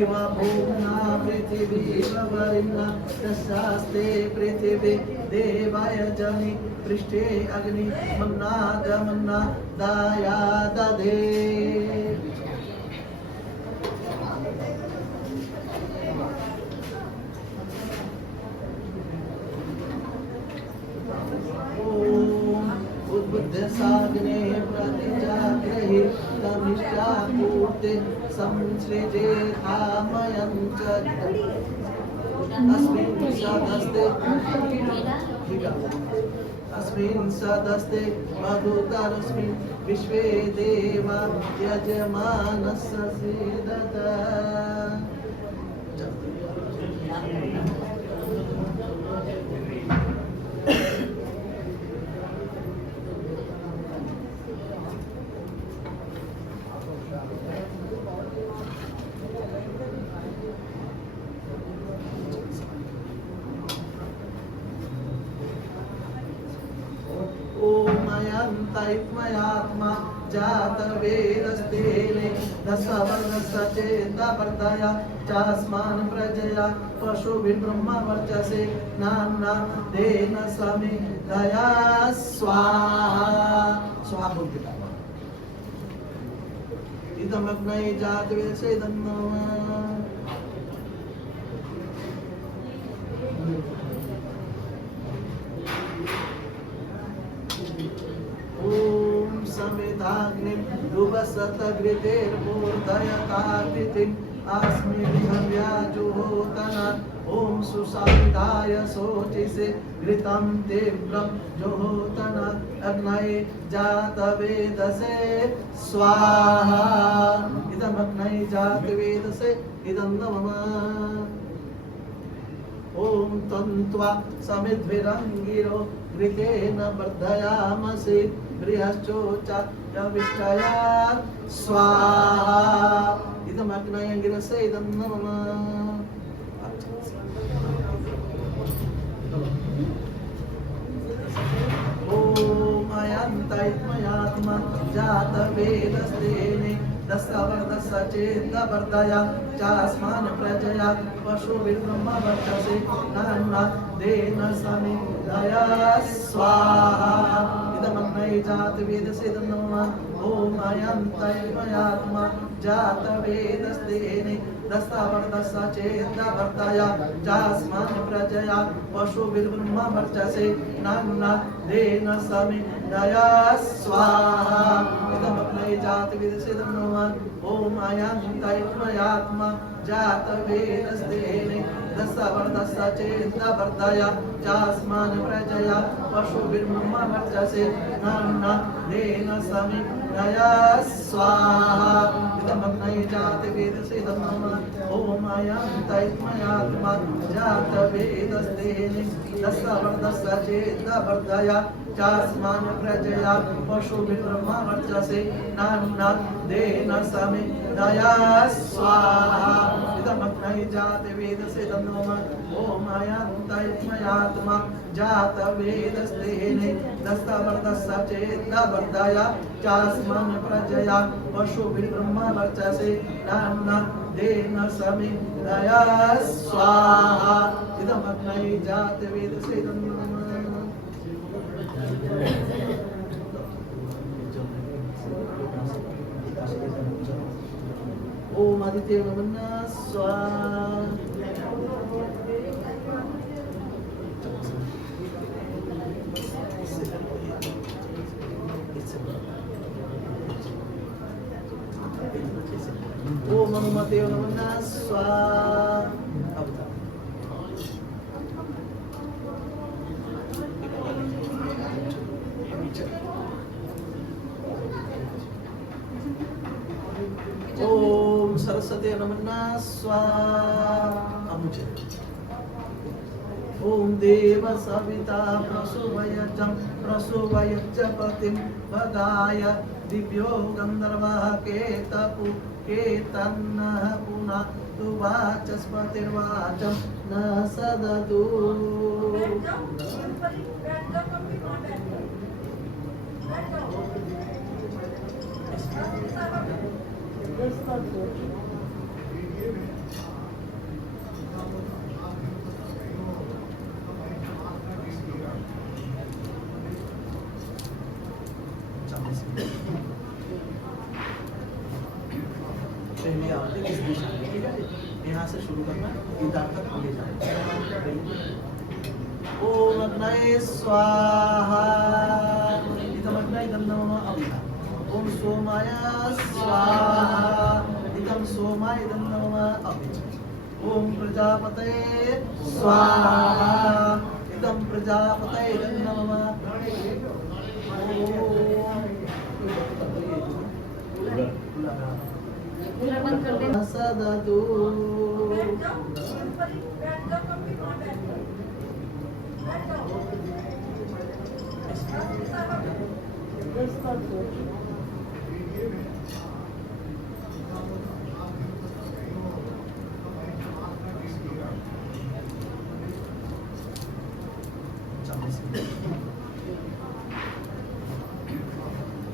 दिव भूम्ना पृथिवी वरिण्या तस्यास्ते पृथिवी देवाय जनि पृष्ठे अग्नि मन्ना दाया दधे साग्ने प्रतिजाग्रहि तमिष्टापूर्ते संसृजे धामयं च अस्मिन् सदस्ते मधुतरस्मिन् विश्वे देवा यजमानस्य सीदत तैत्मयात्मा जातवेदस्तेने दशवर्णसचेतवर्तया चास्मान् प्रजया पशुभिर्ब्रह्मवर्चसे नाम्ना तेन समिधया स्वाहा स्वाहा बोलते इदमग्नै जातवेदसे समिधाग्निं दुवसतघृतेर्मूर्धयतातिथिम् अस्मिन् हव्याजुहोतना ॐ सुसामिधाय शोचिषे घृतं तीव्रं जुहोतना अग्नये जातवेदसे स्वाहा इदमग्नये जातवेदसे इदं नमः ॐ तन्त्वा समिद्भिरङ्गिरो घृतेन वर्धयामसि बृहश्चोचा यविष्टया स्वाहा इदमग्नये अंगिरसे इदं नमः ॐ अयन्तैत्मयात्मा जातवेदस्तेने दशवर्धसचेतवर्तया चास्मान् प्रजया पशुभिर्ब्रह्मवर्चसे नाम्ना तेन समिधया स्वाहा इदमग्नये जातवेदसे नमः ॐ अयन्तैत्मयात्मा जातवेदस्तेने दशवर्धसचेतवर्तया चास्मान् प्रजया पशुभिर्ब्रह्मवर्चसे नाम्ना तेन समिधया स्वाहा इदमग्नये जातवेदसे नमः ॐ अयन्तैत्मयात्मा जातवेदस्तेने दशवर्धसचेतवर्तया चास्मान् प्रजया पशुभिर्ब्रह्मवर्चसे नाम्ना तेन समिधया स्वाहा इदमग्नये जातवेदसे नमः ॐ अयन्तैत्मयात्मा जातवेदस्तेने दशवर्धसचेतवर्तया चास्मान् प्रजया पशुभिर्ब्रह्मवर्चसे नाम्ना तेन समिधया स्वाहा इदमग्नये जातवेदसे नमः ॐ अयन्तैत्मयात्मा जातवेदस्तेने दशवर्धसचेतवर्तया चास्मान् प्रजया पशुभिर्ब्रह्मवर्चसे नाम्ना तेन समिधया स्वाहा इदमग्नये जातवेदसे नमः ओम आदित्य नमः स्वाहा ओम अनुमते नमः स्वाहा ओम सरस्वती नमः स्वाहा ओम देव सविता प्रसूवयच पतिं वदाय दिव्यो गंधर्वः केतपु केतन्नः पुनः तु वाचस्पतिर्वाचं न सदतु यहाँ से शुरू करना, इधर तक ले जाना। ओम अग्नये स्वाहा, इदम अग्नये इदम नमः अभिधा। ओम सोमाय स्वाहा, इदम सोमाय इदम नमः अभिधा। ओम प्रजापतये स्वाहा, इदम प्रजापतये इदम नमः। सदतु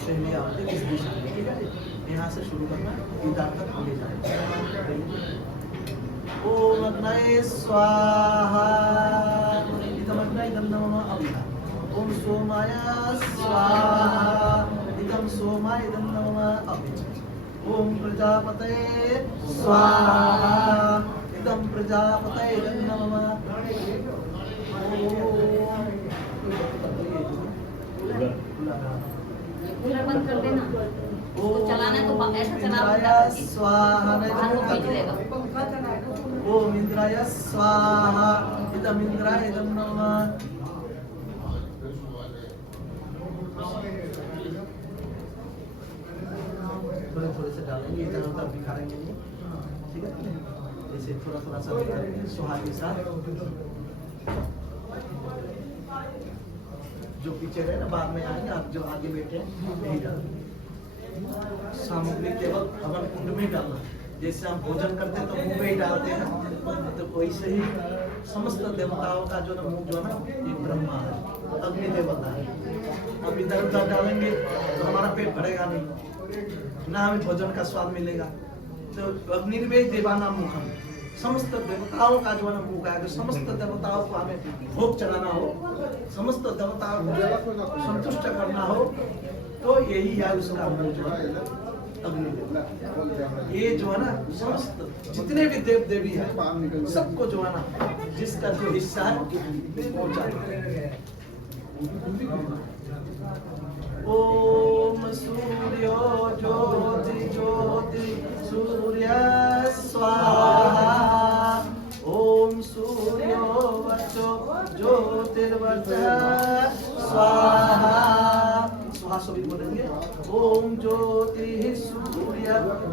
पहले आपने किस दिशा में, ठीक है, यहाँ से शुरू करना, इधर तक ले जाना। ओम अग्नये स्वाहा, इदम अग्नये इदम नमः अभिधा। ओम सोमाय स्वाहा, इदम सोमाय इदम नमः अभिधा। ओम प्रजापतये स्वाहा, इदम प्रजापतये इदम नमः। बंद कर देना। तो चलाना तो ऐसा चला स्वाहा, ओम इंद्राय स्वाहा, इदम इंद्राय इदम नमः। थोड़े थोड़े से डालेंगे, इधर उधर बिखारेंगे नहीं, ठीक है, जैसे थोड़ा थोड़ा सा बिखारेंगे स्वाहा के साथ। जो पीछे रहे ना, बाद में आएंगे, आप जो आगे बैठे हैं यही डालेंगे। सामग्री केवल हवन कुंड में डालना, जैसे हम भोजन करते हैं तो मुंह में ही डालते हैं, तो वैसे ही समस्त देवताओं का जो मुंह जो है ना, ये ब्रह्मा है, अग्नि देवता है। अब इधर उधर डालेंगे तो हमारा पेट भरेगा नहीं, ना हमें भोजन का स्वाद मिलेगा। तो अग्निर्वय देवानां मुखम, समस्त देवताओं का जो है ना मुख है, तो समस्त देवताओं को हमें भोग चढ़ाना हो, समस्त देवताओं को संतुष्ट करना हो, तो यही है उसका मुंह जो है अग्निदेव। ये जो है ना, समस्त जितने भी देव देवी है सबको जो है ना, जिसका जो हिस्सा है पहुंचा। ओम सूर्यो ज्योति ज्योति सूर्य स्वाहा, ओम सूर्यो वचो ज्योतिर्वचः स्वाहा। स्वाहा सभी बोलेंगे। ओम ज्योति सूर्य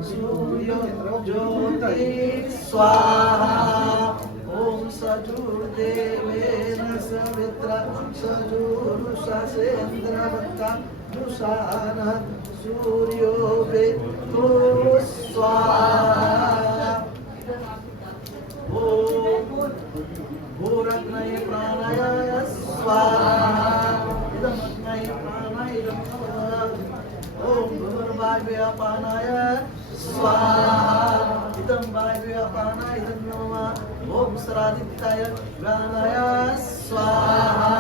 सूर्यो ज्योति स्वाहा। ओम सजुर्देवेन सवित्रा सजुरुषा सेन्द्रवत्ता दुषानः सूर्यो वेत्तो स्वाहा। ओम भूरग्नये प्राणाय स्वाहा, इदम् अग्नये प्राणाय इदं नमः। ओम भूर्वायुव्यापानाय स्वाहा, इदं वायुव्यापानाय इदं नमः। ओम सरादित्याय व्यानाय स्वाहा,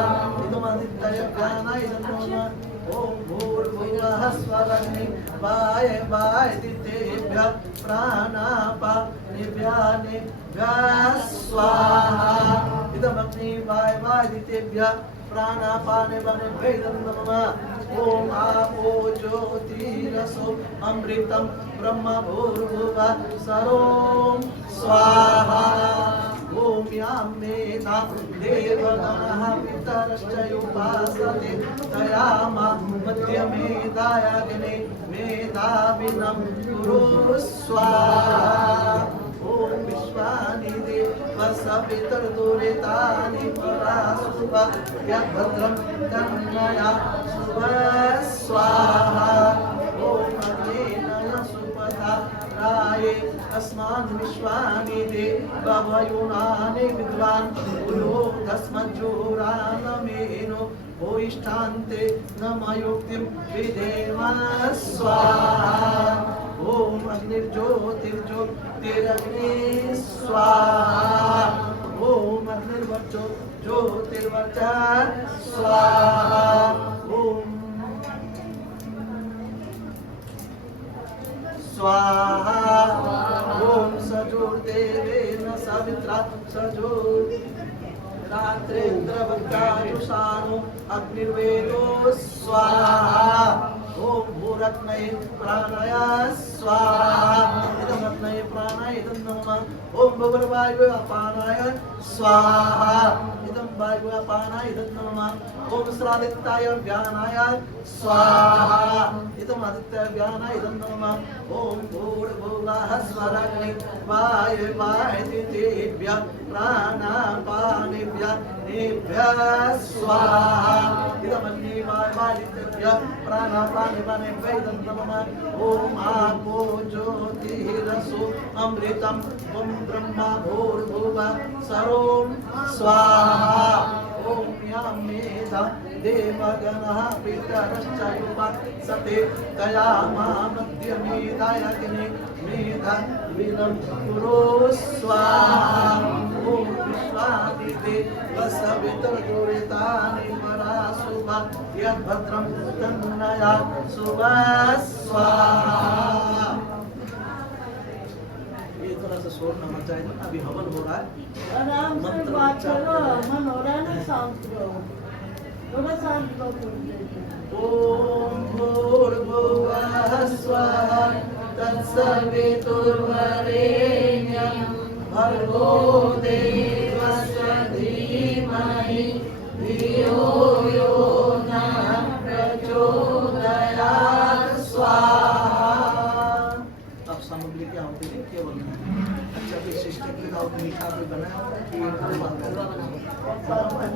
इदम् आदित्याय व्यानाय इदं नमः। ओम भूर्भुवः स्वरग्नि वायवादितेभ्यः प्राणापानेभ्यः स्वाहा, इदम् अग्नि वायवादितेभ्यः प्राणापानेभ्यः इदं नमः। ओम आपो ज्योतिरसो अमृतं ब्रह्म भूर्भुवः स्वरोम स्वाहा। ओम यां मेधा देवगणः पितरश्च उपासते तयामा मध्यमेधायाग्ने मेधाविनं कुरु स्वाहा। ओम विश्वानि देवसवितर्दुरितानि परासुभा यद्भद्रं तन्मया स्वाहा। ओम अग्नेन सुपथा राये अस्मान् विश्वानि देववयुनानि विद्वान् उलो तस्मज्जोरानमेनो भूयिष्ठान्ते नमयुक्तिं विधेम स्वाहा। ओम अग्निर्ज्योतिर्ज्योतिरग्नि स्वाहा। ओम अग्निर्वचो ज्योतिर्वचः स्वाहा। ओम स्वाहा। ओम सजोर्देवेन सवित्रा सजोर रात्रेन्द्रवक्ताजुषाणो अग्निर्वेदो स्वाहा ओम भूरत्नये प्राणाय स्वाहा इदमत्नये प्राणाय इदं नमः ओम भूर्वायुवे अपानाय स्वाहा इदं वायुवे अपानाय इदं नमः ओम श्रादित्याय व्यानाय स्वाहा इदं आदित्याय व्यानाय इदं नमः ओम भूर्भुवः स्वराग्नि वायुवादितेभ्यः प्राणापानेभ्यः नेभ्यः स्वाहा इदमग्नि वायुवादितेभ्यः प्राणापानेभ्यः इदं नमः ओम आपो ज्योतिरसो अमृतम् ओम ब्रह्मा भूर्भुवः सर्वं स्वाहा ओम यं मेधा देवगणः पितरश्च युवत्सते तया मध्य मेधायग्ने मेधा विदं कुरु स्वाहा ओम विश्वादिते वसवितुर्दुरितानि परासुभा यद्भद्रं तन्नया सुभा स्वाहा। ये थोड़ा सा शोर ना मचाए ना, अभी हवन हो रहा है। आराम से मंत्र बात उच्चार करो, करें। मन हो रहा है ना, शांत रहो, थोड़ा शांत रहो थोड़ी देर। ओम भूर्भुवः स्वः तत्सवितुर्वरेण्यं भर्गो देवस्य धीमहि धियो यो नः प्रचोदयात् स्वाहा। अब सामग्री क्या होती है केवल अच्छा कोई सिस्टम के साथ मीठा भी बनाया हुआ है कि ये कोई बात नहीं बना हुआ है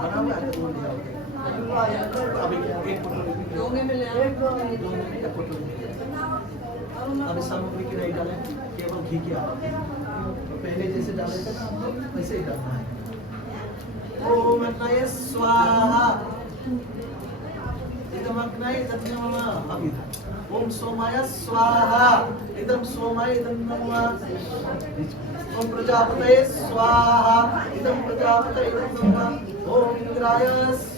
बना हुआ है तो बोल दिया अभी एक फोटो दोगे में ले आओ। एक दो मिनट। दो मिनट का फोटो अभी सामग्री की नहीं डालें केवल घी की आवाज तो पहले जैसे डाले थे ना हम लोग वैसे ही डालना है ओम अग्नये स्वाहा इदम अग्नये तन्नमः अभी ओम सोमाय स्वाहा इदम सोमाय इदं नमः ओम प्रजापतये स्वाहा इदं प्रजापतये इदं नमः ओम इंद्राय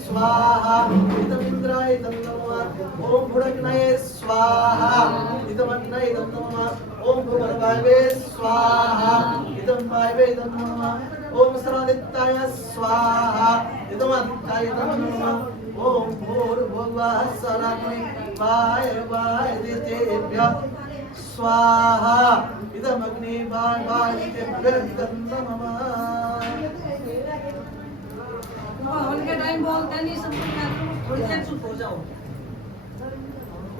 स्वाहा इदं इंद्राय इदं नमः ओम भुरग्नये स्वाहा इदं अग्नये इदं नमः ओम भूर्भुवः स्वाहा इदं वायवे इदं नमः ओम श्रादित्याय स्वाहा इदं आदित्याय इदं नमः ओम भूर्भुवः स्वराग्नि वायुवादितेभ्यः स्वाहा इदमग्नि वायुवादितेभ्यः इदं नमः। हवन के टाइम बोलते नहीं सब कुछ मैं थोड़ी देर चुप हो जाओ।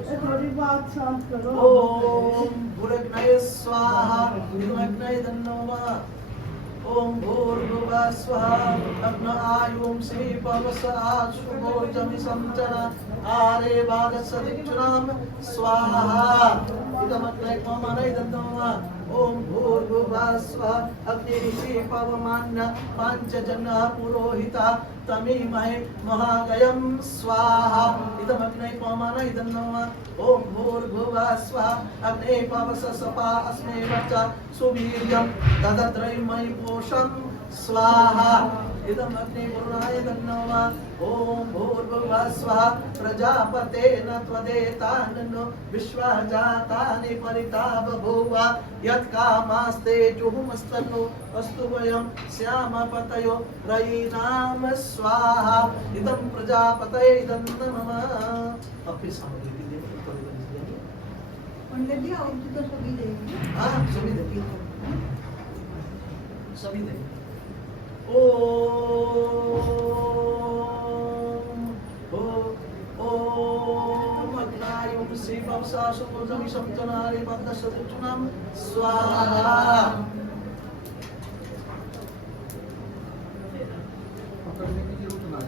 ये थोड़ी बात शांत करो। ओम भूरग्नये स्वाहा इदमग्नये इदं नमः ओम भूर्भुवः स्वः अग्न आयुं श्री पवसराशुभोजमि संचन आरे बालसदिक्षुनाम स्वाहा इदमग्नये ममने इदं नमः ओम भूर्भुवः स्वः अग्निः पवमान्य पाञ्चजन्यः पुरोहिता तमीमहे महागयं स्वाहा इदमग्नये ममने इदं नमः ओम भूर्भुवः स्वः अग्ने पवससपा अस्मै वच सुवीर्यं ददद्रयमयि पोषं स्वाहा इदम् अग्ने वरुणाय नमः ओम भूर्भुवः स्वः प्रजापतेन त्वदेताननो विश्वः जातानि परिता बभूव यत्कामास्ते जुहुमस्तनु अस्तु वयं श्यामपतयो रयीनाम स्वाहा इदं प्रजापतये इदं नमः। अब फिर सामग्री की देंगे पंडित जी और तो सभी देंगे। हाँ सभी देंगे सभी देंगे ओम अग्नायुं श्री पवसाशुभोजमि संचनारे बद्धसदुचुनाम स्वाहा। पकड़ने की जरूरत ना है।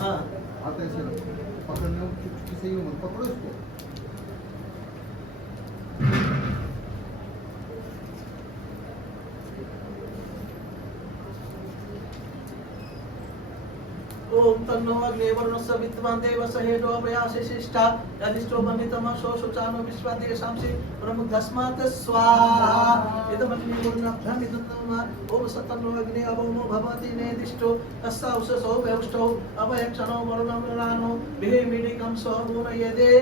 हाँ हाथ ऐसे रखो, पकड़ने में चुटकी से ही मत पकड़ो इसको। ओम तन्नो अग्ने वरुणस्य विद्वान् देवस्य हेडो अभयासि शिष्टा यदिष्टो बन्नितमसो शुचानो विश्वादे शांसि प्रमुग्धस्मात् स्वाहा इदमग्ने वरुणभ्यं इदं नमः ओम सतन्नो अग्ने अवमो भवति नेदिष्टो तस्सा उषसो व्यवष्टो अभयक्षणो वरुणं रानो विहेमिडिकं सोमुनयदे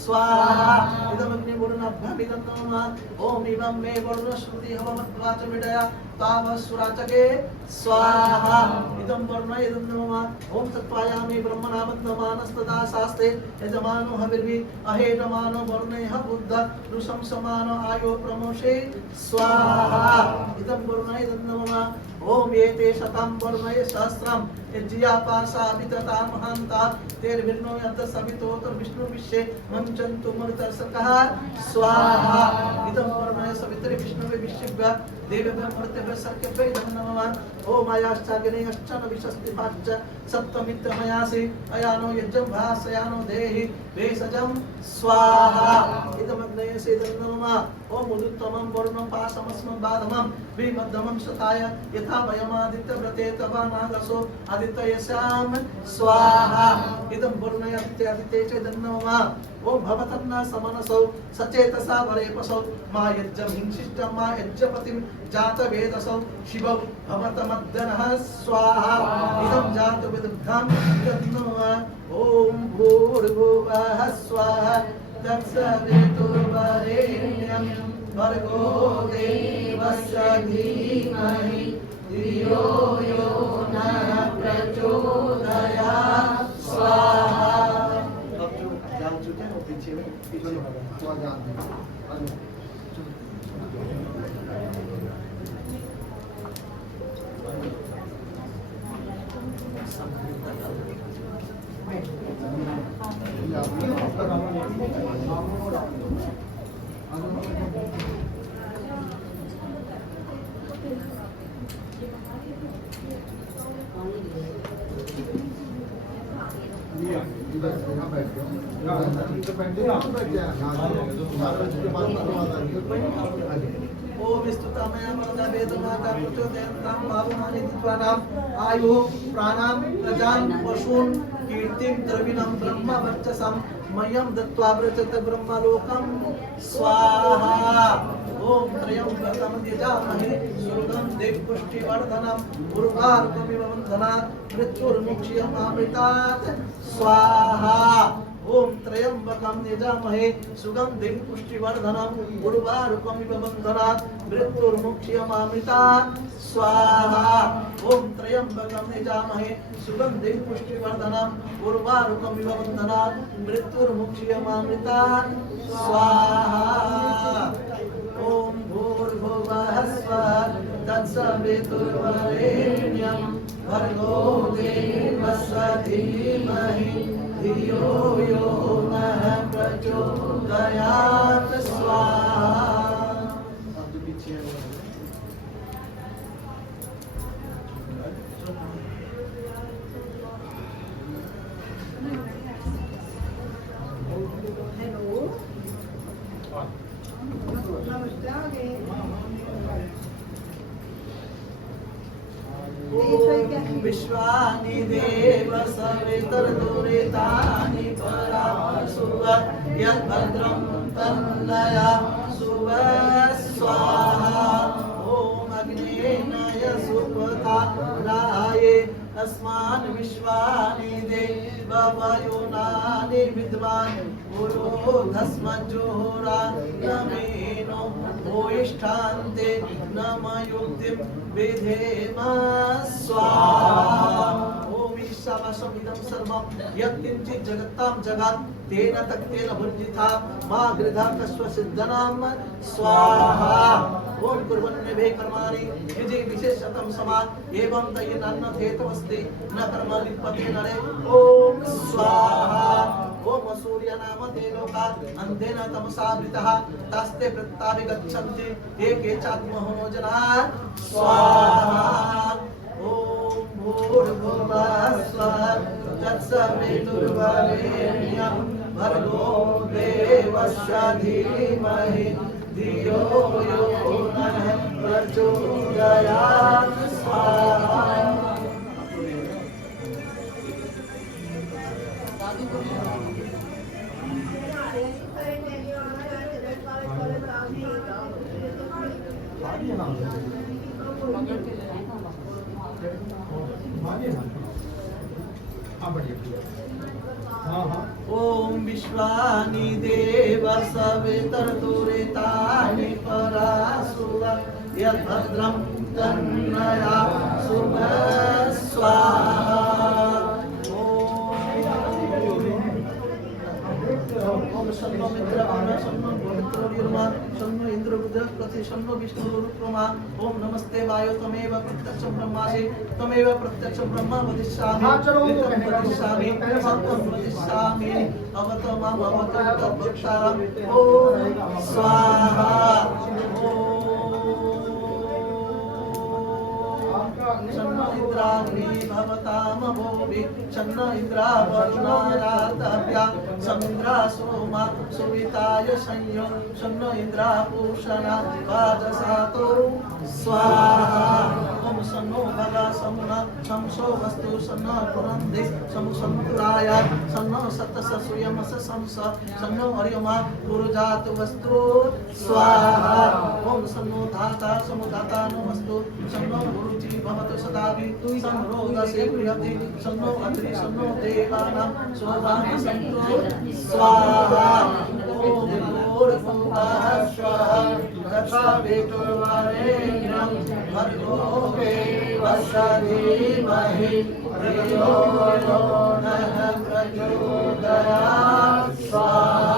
स्वाहा इदमग्ने वरुणभ्यं इदं नमः ओम इमं मे वरुणश्रुति हवमत्वाचमिडया तावसुराचके स्वाहा इदं वरुण इदं नमः ओम तत्वायामि ब्रह्मणाबद्धमानस्तदा शास्ते यजमानो हविर्भि अहेडमानो वरुणेह बुद्ध ऋषं समानो आयो प्रमोषे स्वाहा इदं वरुण इदं नमः ओम एते शतं वरुणये सहस्रं यज्ञया पासा वितता महान्ता तेर्भिर्नो यत् सवितोतर विष्णु विश्वे मंचन्तु मरुतसकः स्वाहा इदं वरुणये सवितरि विष्णुवे विश्वव्य देवव्य मर्त्यव्य सर्क्यव्य इदं नमः ओम आयाश्चाग्ने अश्चन विशस्तिपाच्च सप्तमित्रमयासि अयानो यज्ञं भासयानो देहि भेषजं स्वाहा इदमग्नये सेदं नमः ओम उदुत्तमं वरुणं पाशमस्मं बाधमं विमध्यमं शताय यथा वयमादित्य व्रते तवा नागसो आदित्ययस्याम स्वाहा इदं वरुणय आदित्य च इदं नमः ओम भवतन्ना समनसौ सचेतसा वरेपसौ मा यज्ञं हिंसिष्टं मा यज्ञपतिं जातवेदसौ शिवौ भवतमद्दनः स्वाहा इदं जातविदुग्धं इदं नमः ओम भूर्भुवः स्वाहा तत्सवितुर्वरेण्यं भर्गो देवस्य धीमहि धियो यो नः प्रचोदयात् स्वाहा अब जो जान चुके हैं वो पीछे में तो जान दे ओम स्तुतामया वरदा वेदमाता प्रचोदयन्तां भावमानि दित्वानां आयु प्राणां प्रजां पशून् कीर्तिं द्रविणं ब्रह्म वर्चसं मयं दत्त्वा व्रजत ब्रह्मलोकं स्वाहा ओम त्रयंबकं यजामहे सुगंधिं देवपुष्टिवर्धनम् उर्वारुकमिव बन्धनात् मृत्युर्मुक्ष्यमामृतात् स्वाहा ओम त्रयंबकं यजामहे सुगंधिं पुष्टिवर्धनम् उर्वारुकमिव बन्धनात् मृत्युर्मुक्ष्यमामृतात् स्वाहा ओम त्रयंबकं यजामहे सुगंधिं पुष्टिवर्धनम् उर्वारुकमिव बन्धनात् मृत्युर्मुक्ष्यमामृतात् स्वाहा ओम भूर्भुवः स्वः तत्सवितुर्वरेण्यं भर्गो देवस्य धीमहि धियो यो नः प्रचोदयात् स्वाहा अब जो पीछे है विश्वानि देव सवितर्दुरितानि परासुव यद्भद्रं तन्नया सुव स्वाहा ओम अग्नेय सुपथा राये अस्मान् विश्वानि देव वयुनानि विद्वान् पुरोधस्मज्जोरा नमेनो भूयिष्ठान्ते नमयुक्तिं विधेम स्वाहा ओम ईशावासमिदं सर्वं यत्किञ्चित् जगत्तां जगात् तेन तक्तेन भुर्जिता मा गृधा कस्वसिद्धनां स्वाहा ओम कुर्वन्नेभे कर्माणि विजय विशेषतं समात् एवं तय्यन्नथेतवस्ति न कर्म लिप्यते नरे ओम स्वाहा ओम सूर्य नाम ते लोकात् अन्धेन तमसावृतः तस्ते प्रत्याभिगच्छन्ति एके चात्महो जनाः स्वाहा ओम भूर्भुवः स्वः तत्सवितुर्वरेण्यं भर्गो देवस्य धीमहि धियो यो नः प्रचोदयात् स्वाहा ओम विश्वानि देव सवितर्दुरितानि परासुरा यद्भद्रं तन्नया सुभ स्वाहा ओम शन्नो मित्रगण शन्नो पवित्रोर्युर्मा शन्नो इंद्ररुद्रः प्रति शन्नो विष्णुरुक्रमा ओम नमस्ते वायो तमेव प्रत्यक्षं ब्रह्मासि तमेव प्रत्यक्षं ब्रह्म वदिष्यामि ऋतं वदिष्यामि सत्यं वदिष्यामि अवतो माम अवतो तद्भक्तारम् ओम स्वाहा शन्नो इंद्राग्नि भवतामभोवि शन्नो इंद्रावरुणारातव्या समिन्द्रा सोमा सुविताय संयो शन्नो इंद्रा पूषणा वाजसातो स्वाहा ओम शन्नो भगा समुना शंसो वस्तु शन्नो पुरंदे शम समुद्राय शन्नो सतस सुयमस संस शन्नो हरिमा पुरुजात वस्तु स्वाहा ओम शन्नो धाता समुधाता नमस्तु शन्नो गुरुजी भवतु सदाभि संरोधसे प्रियति शन्नो अत्रि शन्नो देवानां शोभान सन्तु स्वाहा ओम भूर्भुवः स्वः तत्सवितुर्वरेण्यं भर्गो देवस्य धीमहि धियो यो नः प्रचोदयात् स्वाहा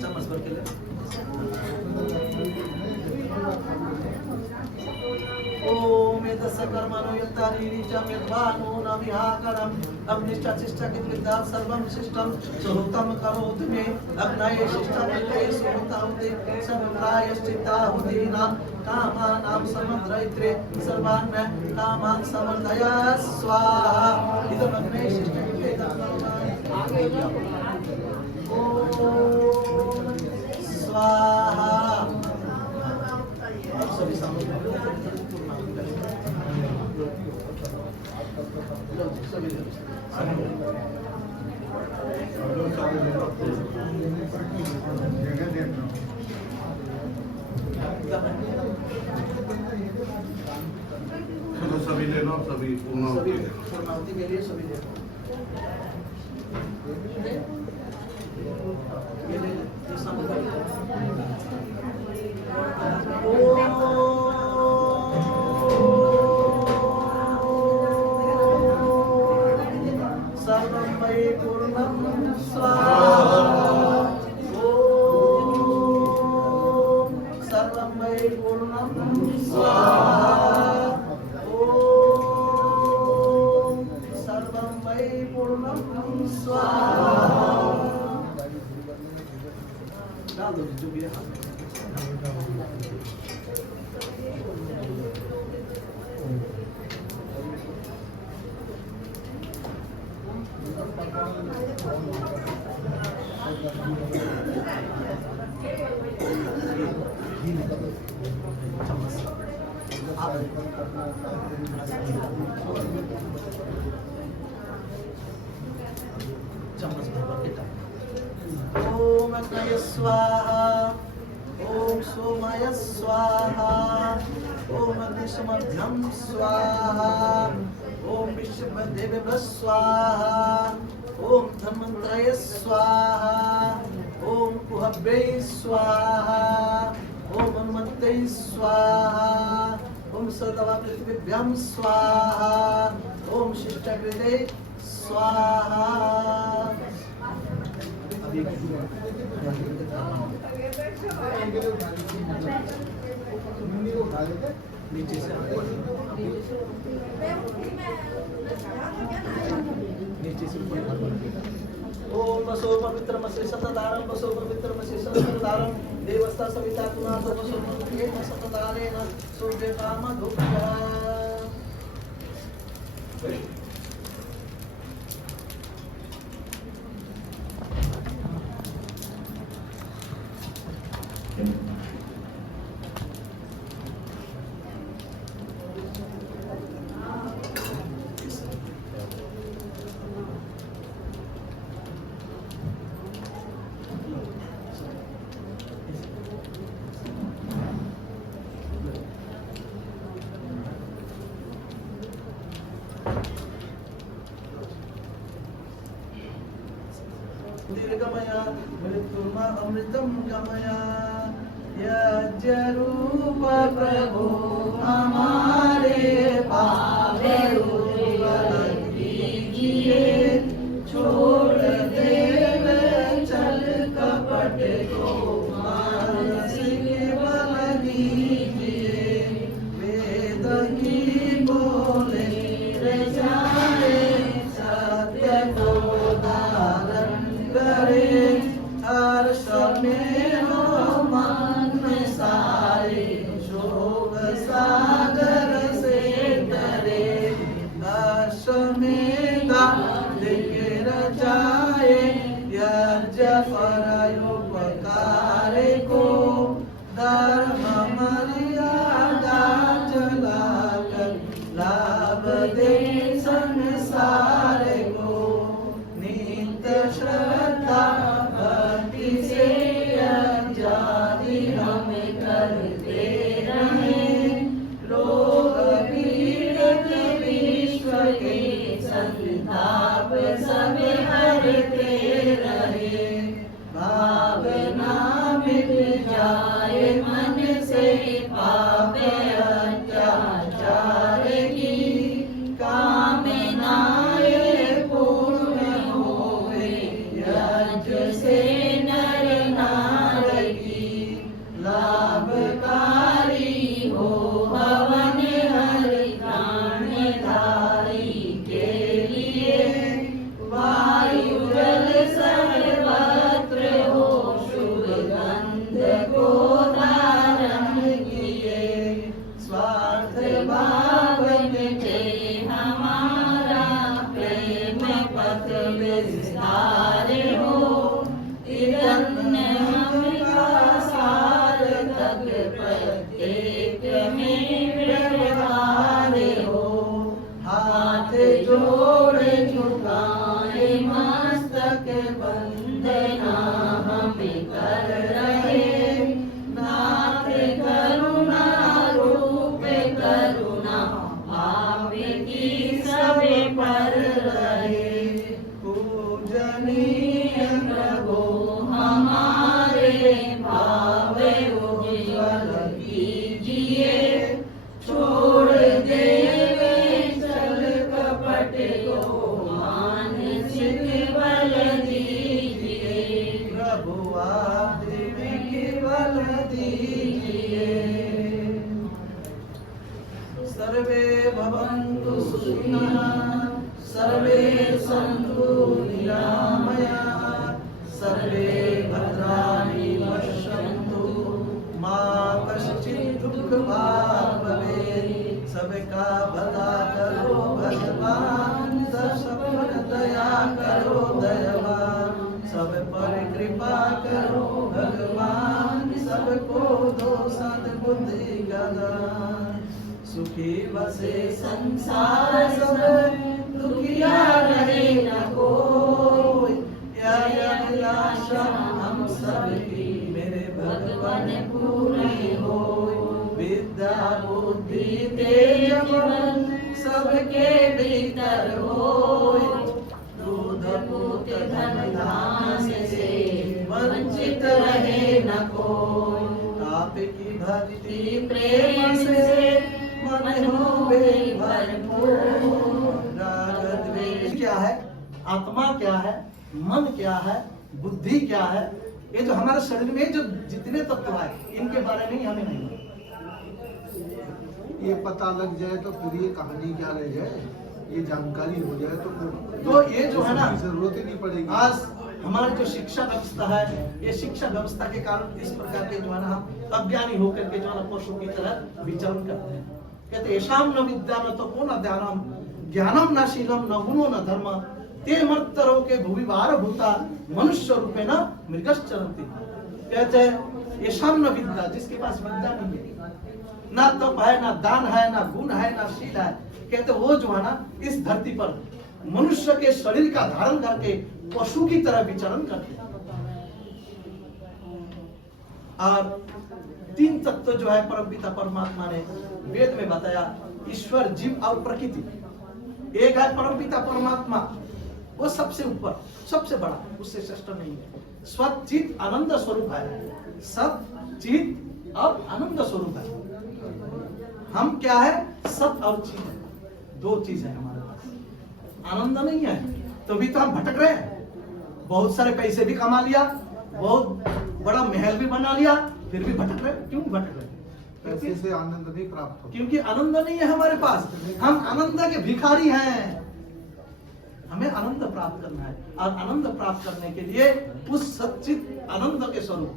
चम्मच भर के ले ओम एतस्य कर्मणो यत्तारीरि च निर्वाणो न विहाकरम् अग्निष्ठ चिष्टकित विद्या सर्वं शिष्टं सुहृतं करोतु मे अग्नये शिष्टमिते सुहृताहुते सर्वप्रायश्चित्ताहुतीनां कामानां समद्रयित्रे सर्वान् कामान् समर्दय स्वाहा इदमग्ने शिष्टमिते ओम स्वाहा आप सभी सामने तो सभी ले लो सभी पूर्णाहुति के लिए सभी ले लो ये ले ये सामने सर्वं वै पूर्णं स्वाहा ओम सर्वं वै पूर्णं स्वाहा ओम सर्वं वै पूर्णं स्वाहा डाल दो जो भी है हाथ में चम्मच भर के डाल ओम अग्नय स्वाहा ओम सोमय स्वाहा ओम अग्निशमभ्यं स्वाहा ओम विश्वदेव स्वाहा ओम धन्वंतरय स्वाहा ओम कुहब्बे स्वाहा ओम हनुमते स्वाहा ओम सदवा पृथ्वीभ्यं स्वाहा ओम शिष्टकृते स्वाहा नीचे से नीचे से ओम वसो पवित्रमसि सततारं वसो पवित्रमसि सततारं देवस्ता सविता कुमार वसो पवित्रमेव सततारेण सूर्य काम दुःखा दीर्घमया मृत्युर्मा अमृतम गमया यज्ञ रूप प्रभु हमारे पावे उज्ज्वल कीजिए छोड़ देव चल कपट को मानसिक बल दीजिए वेद की बोले जाए सत्य को धारण करे हर समय हो मन में सारे शोक सागर से करे अश्वमेधा दिव्य रचाए यज्ञ परोपकार को धर्म मर्यादा चलाकर लाभ दे संसार को नित्य श्रद्धा भक्ति से यज्ञादि हम करते रहे रोग पीड़ित विश्व के संताप सब हरते रहे भावना मिट जाए मन से पाप अत्याचार की कामनाएं पूर्ण होवे यज्ञ से नर नार की लाभकारी हो हवन हर प्राणधारी के लिए वायु जल सर्वत्र हो शुभ गंध को धारण किए स्वार्थ भाव मिटे हमारा प्रेम पथ विस्तार हो इधन्य हमका सार्थक प्रत्येक में व्यवहार हो हाथ जोड़ झुकाए मस्तक वंदना हमें कर रहे नाथ करुणा रूप करुणा आपकी सब पर रहे पूजनीय प्रभु हमारे भाव उज्ज्वल कीजिए छोड़ देवे चल कपट को मानसिक बल दीजिए प्रभु आप दिव्य बल दीजिए सर्वे भवन्तु सुखिनः सर्वे सन्तु निरामयाः सर्वे भद्राणि पश्यन्तु मा कश्चित् दुःखभाग् भवेत् सबका भला करो भगवान सब पर दया करो दयावान सब पर कृपा करो भगवान सबको दो सद्बुद्धि का दान सुखी बसे संसार सब दुखिया रहे न कोई यह अभिलाषा हम सब की मेरे भगवान पूरी हो विद्या बुद्धि तेज बल सबके भीतर हो दूध पूत धन धान से वंचित रहे न कोई आपकी भक्ति प्रेम से मन होवे भरपूर राग द्वेष क्या है आत्मा क्या है मन क्या है बुद्धि क्या है ये जो हमारे शरीर में जो जितने तत्व है इनके बारे में हमें नहीं ये पता लग जाए तो फिर ये कहानी क्या रह जाए ये जानकारी हो जाए तो ये जो है ना जरूरत ही नहीं पड़ेगी आज हमारी जो शिक्षा व्यवस्था है ये शिक्षा व्यवस्था के कारण इस प्रकार के जो है ना हम अज्ञानी होकर के जो है ना पशु की तरह विचरण करते हैं कहते ऐशाम न विद्या न तो को न ध्यानम ज्ञानम न शीलम न गुणो न धर्म ते मर्तरो के भुविवार भूता मनुष्य रूपे न मृगश्चरन्ति कहते हैं ऐशाम न विद्या जिसके पास विद्या नहीं है ना तप है ना दान है ना गुण है ना शील है कहते वो जो है ना इस धरती पर मनुष्य के शरीर का धारण करके पशु की तरह विचरण करते हैं और तीन तत्व जो है परमपिता परमात्मा ने वेद में बताया ईश्वर जीव और प्रकृति एक है परमपिता परमात्मा वो सबसे ऊपर, सबसे बड़ा, उससे श्रेष्ठ नहीं है। सच्चित आनंद स्वरूप है, सच्चित और आनंद स्वरूप है। हम क्या है? सत और चित है, दो चीज है हमारे पास। आनंद नहीं है तो भी तो हम भटक रहे हैं। बहुत सारे पैसे भी कमा लिया, बहुत बड़ा महल भी बना लिया, फिर भी भटक रहे। क्यों भटक रहे? पैसे से आनंद नहीं प्राप्त होता। क्योंकि आनंद नहीं है हमारे पास। हम आनंद के भिखारी हैं। हमें आनंद प्राप्त करना है, और आनंद प्राप्त करने के लिए उस सच्चित आनंद के स्वरूप,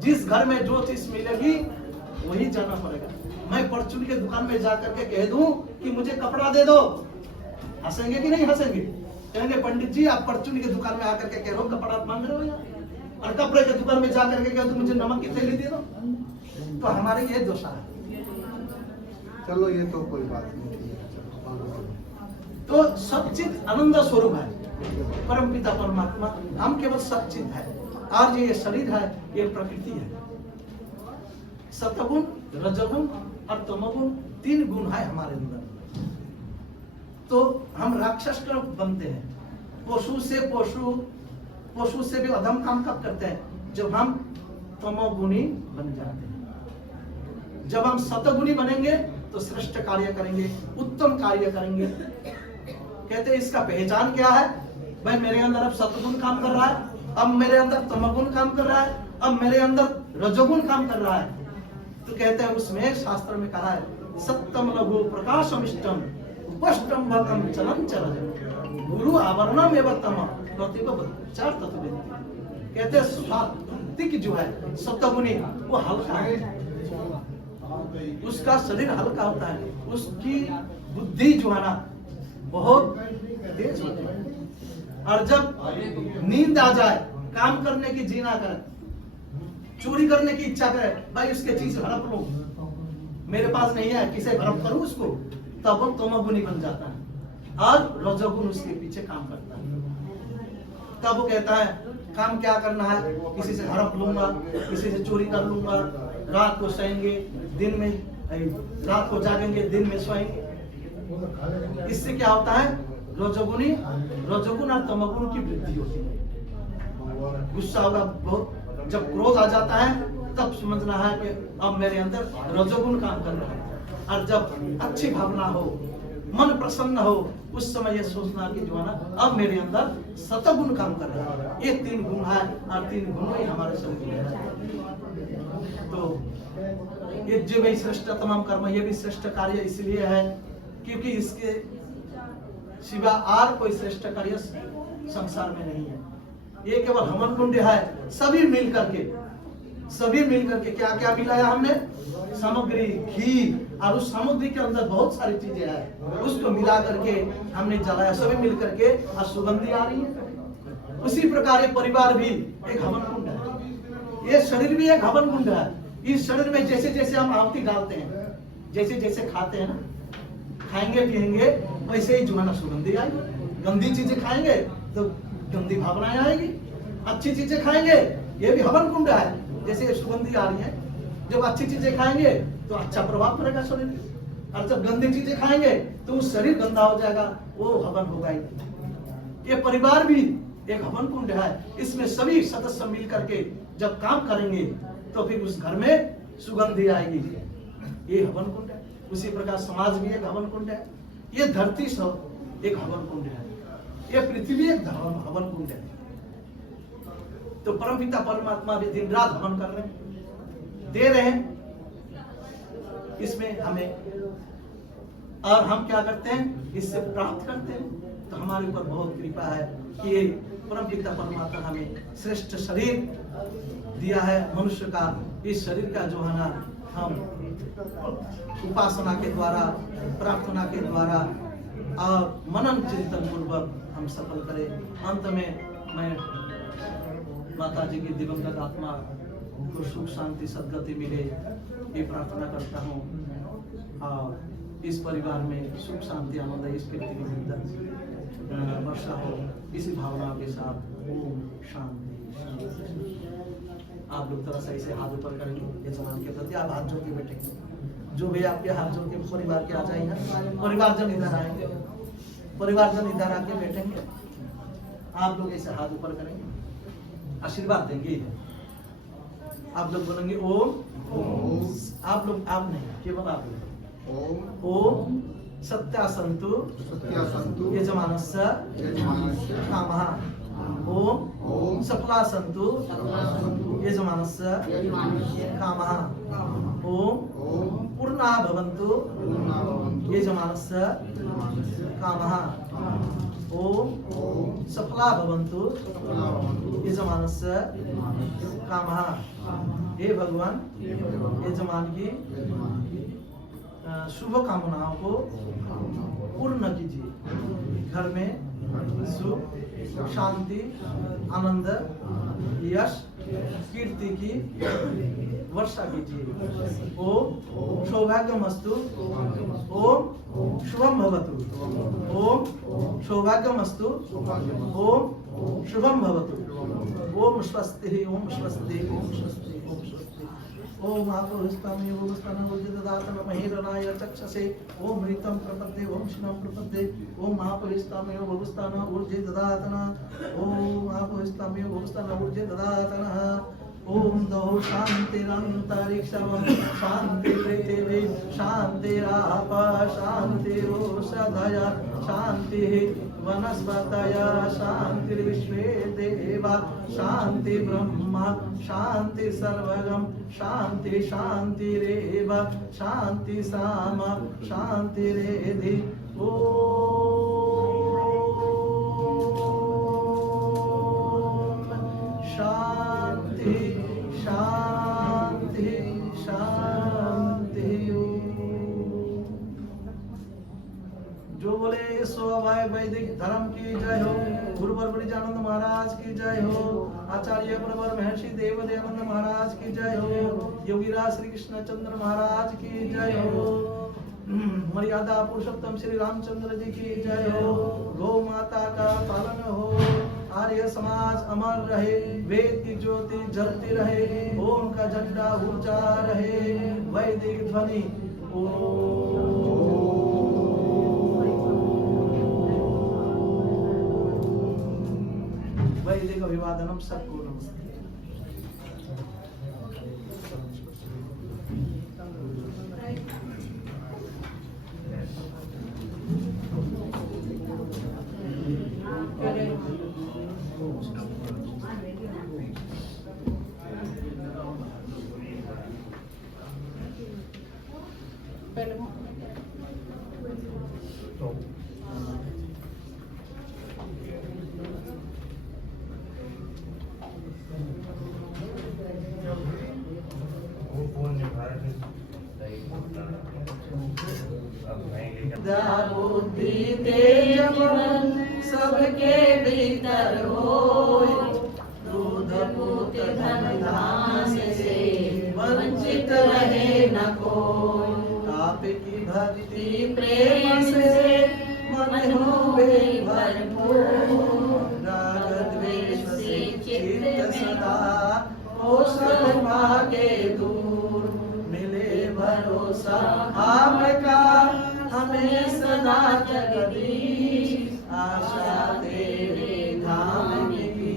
जिस घर में जो चीज मिलेगी वही जाना पड़ेगा। मैं परचून के दुकान में जाकर के कह दूं कि मुझे कपड़ा दे दो, हंसेंगे कि नहीं हंसेंगे? कहेंगे पंडित जी आप परचून की दुकान में आकर के कह रहे हो कपड़ा मांग रहे हो यार, और कपड़े की दुकान में जाकर के कह दो मुझे नमक की थैली दे दो। तो हमारे ये दोषा है। चलो ये तो कोई बात नहीं, ठीक है, चलो आगे बढ़ो। तो सच्चित आनंद स्वरूप है परम पिता परमात्मा। हम केवल सच्चित है, और ये शरीर है, ये प्रकृति है। सतगुण, रजगुण और तमोगुण, तीन गुण है हमारे अंदर। तो हम राक्षस बनते हैं। पशु से भी अधम काम कब करते हैं? जब हम तमोगुणी बन जाते हैं। जब हम सतगुणी बनेंगे तो श्रेष्ठ कार्य करेंगे, उत्तम कार्य करेंगे। कहते हैं इसका पहचान क्या है? भाई मेरे अंदर अब सतगुण काम कर रहा है, अब मेरे अंदर तमोगुण काम कर रहा है, अब मेरे अंदर रजोगुण काम कर रहा है। तो कहते हैं उसमें शास्त्र में कहा है सत्यम लघु प्रकाशमिष्टम उपष्टम भकम चलन चलन गुरु आवरणम एवं तम प्रतिको चार तत्व। कहते हैं सात्विक जो है सत्वगुणी वो हल्का है, उसका शरीर हल्का होता है, उसकी बुद्धि जो है ना बहुत तेज होती है। और जब नींद आ जाए, काम करने की जी ना करे, चोरी करने की इच्छा करे, भाई उसके चीज हड़प लो, मेरे पास नहीं है किसे हड़प करूं उसको, तब वो तमोगुणी बन जाता है और रजोगुण उसके पीछे काम करता है। तब वो कहता है काम क्या करना है, किसी से हड़प लूंगा, किसी से चोरी कर लूंगा, रात को सोएंगे दिन में, रात को जागेंगे दिन में सोएंगे। इससे क्या होता है? रजोगुण और तमोगुण की वृद्धि होती है। गुस्सा होगा बहुत, जब क्रोध आ जाता है तब समझना है कि अब मेरे अंदर रजोगुण काम कर रहा है। और जब अच्छी भावना हो, मन प्रसन्न हो, उस समय ये सोचना कि जो है ना अब मेरे अंदर सतगुण काम कर रहा है। ये तीन गुण है और तीन गुण ही हमारे शरीर में है। तो ये जो भी श्रेष्ठ तमाम कर्म, ये भी श्रेष्ठ कार्य इसलिए है क्योंकि इसके सिवा और कोई श्रेष्ठ कार्य संसार में नहीं है। ये केवल हवन कुंड है। सभी मिल करके क्या क्या मिलाया हमने? सामग्री, घी, और उस सामग्री के अंदर बहुत सारी चीजें हैं, उसको मिला करके हमने जलाया, सभी मिल करके और सुगंधी आ रही है। उसी प्रकार ये परिवार भी एक हवन कुंड है, ये शरीर भी एक हवन कुंड है। इस शरीर में जैसे जैसे हम आहुति डालते हैं, जैसे जैसे खाते हैं ना, खाएंगे पिएंगे वैसे ही जो है ना सुगंधी आएगी। गंदी चीजें खाएंगे तो गंदी भावनाएं आएगी, अच्छी चीजें खाएंगे ये भी हवन कुंड है। जैसे सुगंधी आ रही है, जब अच्छी चीजें खाएंगे तो अच्छा प्रभाव पड़ेगा शरीर पे, और जब गंदी चीजें खाएंगे तो वो शरीर गंदा हो जाएगा, वो हवन होगा ही। ये परिवार भी एक हवन कुंड है। इसमें सभी सदस्य मिल करके जब काम करेंगे तो फिर उस घर में सुगंधी आएगी, ये हवन कुंड है। उसी प्रकार समाज भी एक हवन कुंड है, ये धरती सब एक हवन कुंड है, ये पृथ्वी एक हवन कुंड है। तो परमपिता परमात्मा भी दिन रात हवन कर रहे हैं, दे रहे हैं इसमें हमें, और हम क्या करते हैं? इससे प्राप्त करते हैं। तो हमारे ऊपर बहुत कृपा है कि ये परमपिता परमात्मा हमें श्रेष्ठ शरीर दिया है मनुष्य का। इस शरीर का जो है ना हम उपासना के द्वारा, प्रार्थना के द्वारा और मनन चिंतन पूर्वक हम सफल करें। अंत में मैं माता जी की दिवंगत आत्मा को सुख शांति सद्गति मिले ये प्रार्थना करता हूँ, और इस परिवार में सुख शांति आनंद इस पृथ्वी के अंदर वर्षा हो, इसी भावना के साथ ओम शांति। आप लोग तरह से ऐसे हाथ ऊपर करेंगे यजमान के प्रति, आप हाथ जोड़ के बैठेंगे। जो भी आपके हाथ जोड़ के परिवार के आ जाएंगे, परिवारजन इधर आएंगे, परिवारजन इधर आके बैठेंगे। आप लोग ऐसे हाथ ऊपर करेंगे, आशीर्वाद देंगे इधर। आप लोग बोलेंगे ओम। आप लोग, आप नहीं, केवल आप लोग। ओम सत्यासंतु सत्यासंतु यजमानस्य यजमानस्य कामः। ओम ओम सफलासंतु यजमानस्य कामः। ओम ओम पूर्णा भवन्तु पूर्णा भवन्तु यजमानस्य यजमानस्य कामः। ओम ओम सफला भवन्तु सफला भवन्तु यजमानस्य यजमानस्य कामः। हे भगवान, यजमान की यजमान की शुभ कामनाओं को पूर्ण कीजिए। घर में सुख, शांति, आनंद, यश, कीर्ति की वर्षा कीजिए। ओम सौभाग्यमस्तु। ओम शुभम भवतु। ओम सौभाग्यमस्तु। ओम शुभम भवतु। ओम स्वस्ति। ओम स्वस्ति। ओम स्वस्ति। ओम स्वस्ति। ओम आपोहिस्तामि भूस्तानं वज्रददातन महेरणाय चक्षसे। ओम ऋतं प्रपद्ये। ओम शिवं प्रपद्ये। ओम आपोहिस्तामि भूस्तानं ऊर्जे ददातन। ओम आपोहिस्तामि भूस्तानं ऊर्जे ददातन। ओम दौ शान्तिरन्तरिक्षं शान्ति पृथिवी शान्तिराप शान्तिरोषधय शान्तिः वनस्पतयः शान्तिर्विश्वे देवा शान्ति ब्रह्म शान्ति सर्वगं शान्ति शान्तिरेव शान्ति साम शान्तिरेधि। ओम शान्ति शान्ति शान्ति। जो बोले सो भाई वैदिक धर्म की जय हो। गुरु ब्रह्मनिजानंद महाराज की जय हो। आचार्य प्रवर महर्षि देव दयानंद महाराज की जय हो। योगीराज श्री कृष्ण चंद्र महाराज की जय हो। मर्यादा पुरुषोत्तम श्री रामचंद्र जी की जय हो। गौ माता का पालन हो। आर्य समाज अमर रहे। वेद की ज्योति जलती रहे। ओम का झंडा ऊंचा रहे। वैदिक ध्वनि वैदिक अभिवादनम। सबको नमस्ते। बुद्धि तेज मन सबके भीतर होय। दूध पूत धन धान से वंचित रहे न कोई। आपकी भक्ति प्रेम से मन हुए भरपूर। राग द्वेष से चित्त सदा पोषण भागे दूर। मिले भरोसा आपका हमें सदा जगदीश। आशा तेरे धाम की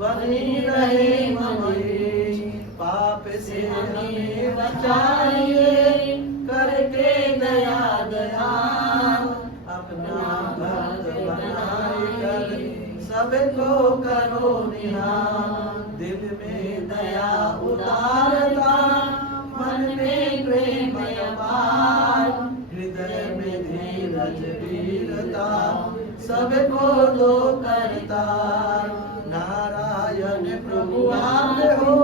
बनी रहे महेश। पाप से हमें बचाइए करके दया दयाल। अपना भक्त बनाए कर सबको करो निहाल। दिल में दया उदारता मन में प्रेम अपार। हृदय में धीरज वीरता सबको दो करता। नारायण प्रभु आप हो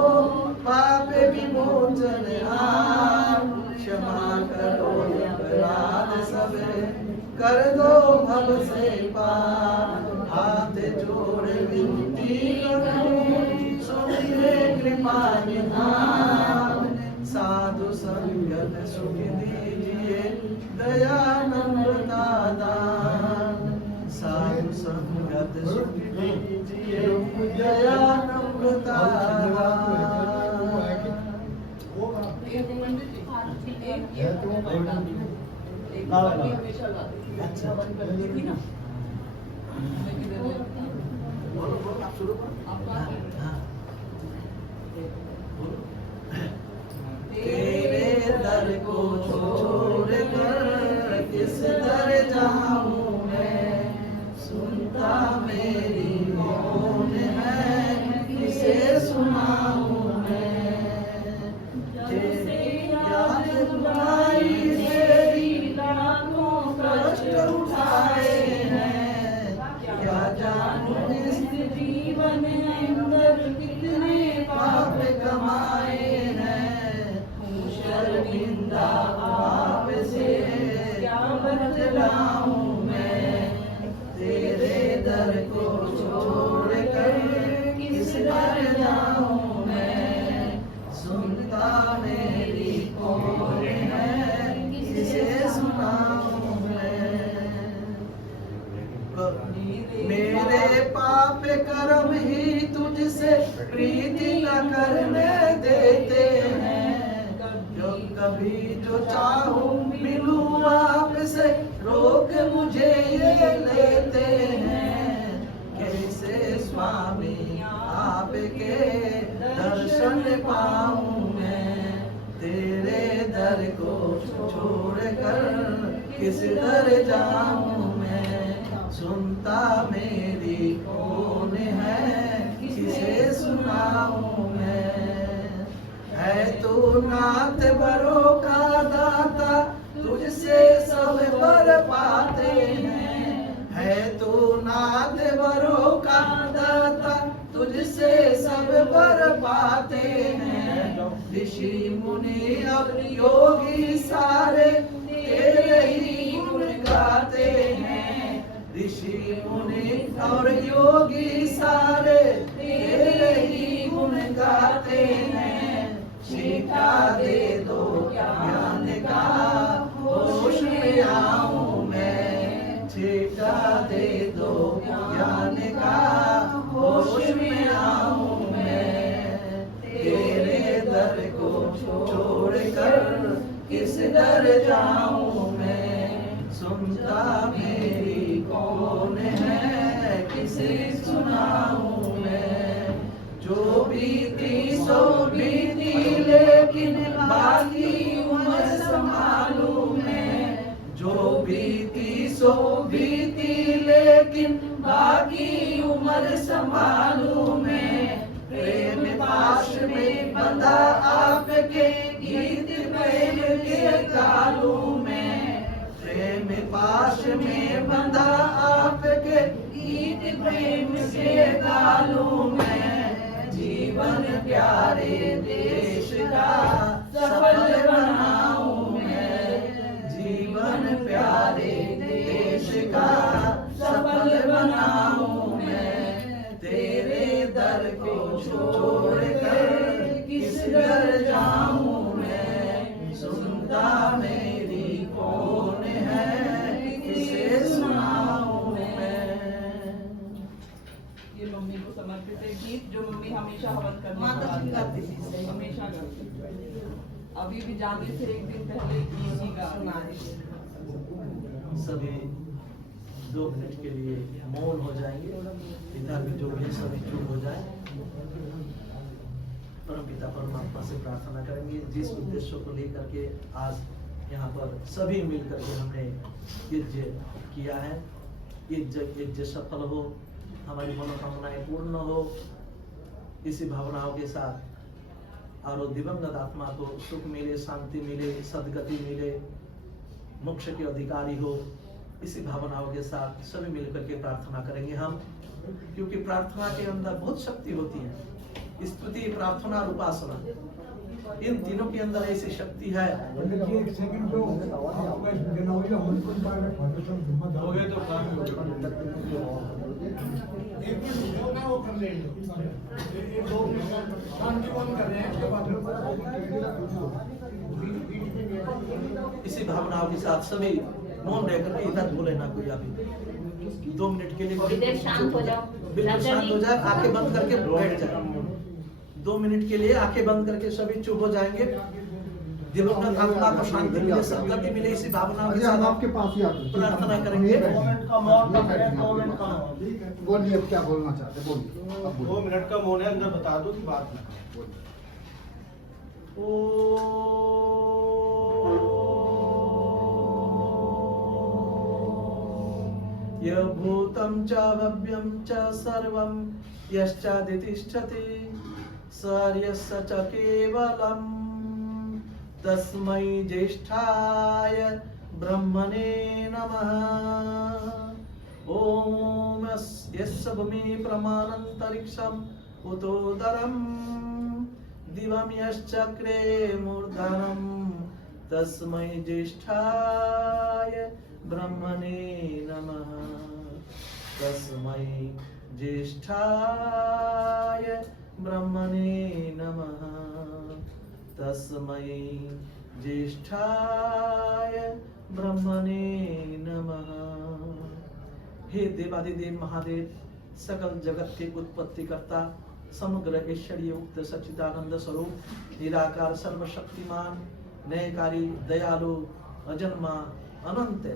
पाप विमोचन हार। क्षमा करो अपराध सब कर दो भव से पार। हाथ जोड़ विनती करो सुनिए कृपा निधान। साधु संगत सुख दीजिए दया नम्रता दान। साधु संगत सुख दीजिए दया नम्रता दान। शुरू करो। हाँ। बोलो। तेरे दर को छोड़ कर किस दर जाऊं मैं, सुनता मेरी कौन है, किसे सुनाऊं मैं। तेरी याद बुलाई तेरी लाखों कष्ट उठाए हैं, क्या जानूं इस जीवन अंदर कितने पाप कमाए हैं। शर्मिंदा आप से क्या बतलाऊं मैं, तेरे दर को छोड़ कर किस दर जाऊं मैं, सुनता मेरी कौन है, किसे सुनाऊं मैं। मेरे पाप कर्म ही तुझसे प्रीति न करने देते हैं, जो कभी जो चाहूं मिलूं आपसे रोक मुझे ये लेते हैं। कैसे स्वामी आपके दर्शन पाऊं मैं, तेरे दर को छोड़ कर किस दर जाऊं मैं, सुनता मेरी कौन है, किसे सुनाऊं मैं। है तू नाथ बरों का दाता, तुझसे सब बर पाते हैं। है तू नाथ बरों का दाता, तुझसे सब बर पाते हैं। ऋषि मुनि और योगी सारे तेरे ही गुण गाते हैं। ऋषि मुनि और योगी सारे तेरे ही गुण गाते हैं। सीखा दे दो ज्ञान का, होश में आऊं मैं। सीखा दे दो ज्ञान का, होश में आऊं मैं। तेरे दर को छोड़ कर किस दर जाऊं मैं, सुनता मेरी कौन है, किसे सुनाऊं मैं। जो बीती सो बीती लेकिन बाकी उम्र संभालूं मैं। जो बीती सो बीती लेकिन बाकी उम्र संभालूं मैं। प्रेम पाश में बंधा आपके गीत प्रेम के गालूं मैं। प्रेम पाश में बंधा आपके गीत प्रेम के गालूं मैं। जीवन प्यारे देश का सफल बनाऊं मैं। जीवन प्यारे देश का सफल बनाऊं मैं। तेरे दर को छोड़ कर किस दर जाऊं मैं, सुनता मेरी कौन है, किसे सुनाऊं मैं। ये मम्मी को समर्पित है गीत जो मम्मी हमेशा हवन करने माता वाली जी गाती थी। हमेशा गाती थी। अभी भी जाने से एक दिन पहले इसी गा सभी 2 मिनट के लिए मौन हो जाएंगे। पिता भी जो भी सभी चुप हो जाए। परम पिता परमात्मा से प्रार्थना करेंगे जिस उद्देश्य को लेकर के आज यहाँ पर सभी मिलकर के हमने यज्ञ किया है, यज्ञ सफल हो, हमारी मनोकामनाएं पूर्ण हो। इसी भावनाओं के साथ और दिवंगत आत्मा को सुख मिले, शांति मिले, सदगति मिले, मोक्ष के अधिकारी हो। इसी भावनाओं के साथ सभी मिलकर के प्रार्थना करेंगे हम, क्योंकि प्रार्थना के अंदर बहुत शक्ति होती है। स्तुति, प्रार्थना और उपासना, इन तीनों के अंदर ऐसी शक्ति है। एक सेकंड तो आपका देना होगा, हम कुछ बार में फादर जुम्मा हो गए तो काम हो एक मिनट जो ना वो कर लेंगे। ये 2 मिनट शांति बंद कर रहे हैं, उसके बाद इसी भावनाओं के साथ सभी मौन रहकर के इधर बोले ना कोई। अभी 2 मिनट के लिए देर शांत हो जाओ, बिल्कुल शांत हो जाए, आंखें बंद करके बैठ जाए। 2 मिनट के लिए आंखें बंद करके सभी चुप हो जाएंगे। दिवंगत आत्मा को शांति मिले, सद्गति मिले, इसी भावना के अच्छा, हम साथ आपके पास ही आते हैं। प्रार्थना करेंगे। बोलिए, अब क्या बोलना चाहते हैं, बोलिए अब बोलिए। 2 मिनट का मौन है, अंदर बता दो कि बात ना बोलिए। य भूतं च भव्यं च सर्वं यश्चादितिष्ठति सर्यस्य च केवलं तस्मै ज्येष्ठाय ब्रह्मणे नमः। ॐ यस्य भूमि प्रमाणन्तरिक्षम् उतोदरम् दिवं यश्चक्रे मूर्धनं तस्मै ज्येष्ठाय ब्रह्मणे नमः। तस्मै ज्येष्ठाय ब्रह्मणे नमः। तस्मै ज्येष्ठाय ब्रह्मणे नमः। हे देवादिदेव महादेव, सकल जगत के उत्पत्ति करता, समग्र ऐश्वर्य युक्त सच्चिदानंद स्वरूप, निराकार सर्वशक्तिमान, न्यायकारी, दयालु, अजन्मा, अनंत,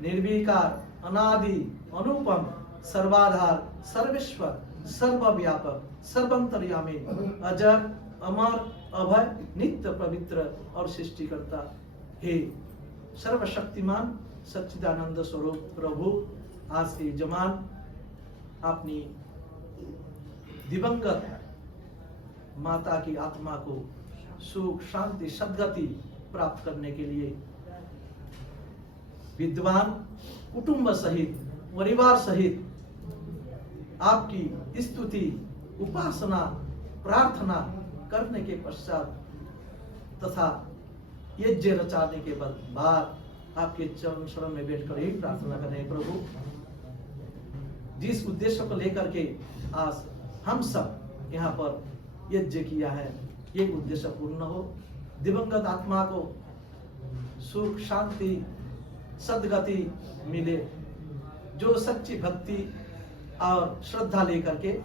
निर्विकार, अनादि, अनुपम, सर्वाधार, सर्वेश्वर, सर्वव्यापक, सर्वंतर्यामी, अजर, अमर, अभय, नित्य पवित्र और सृष्टिकर्ता, हे सर्वशक्तिमान सच्चिदानंद स्वरूप प्रभु, आज के जमान अपनी दिवंगत माता की आत्मा को सुख, शांति, सद्गति प्राप्त करने के लिए विद्वान कुटुंब सहित, परिवार सहित आपकी स्तुति, उपासना, प्रार्थना करने के पश्चात तथा यज्ञ रचाने के बाद आपके चरण शरण में बैठकर ही प्रार्थना करें। प्रभु, जिस उद्देश्य को लेकर के आज हम सब यहाँ पर यज्ञ किया है, ये उद्देश्य पूर्ण हो, दिवंगत आत्मा को सुख, शांति, सद्गति मिले। जो सच्ची भक्ति और श्रद्धा लेकर के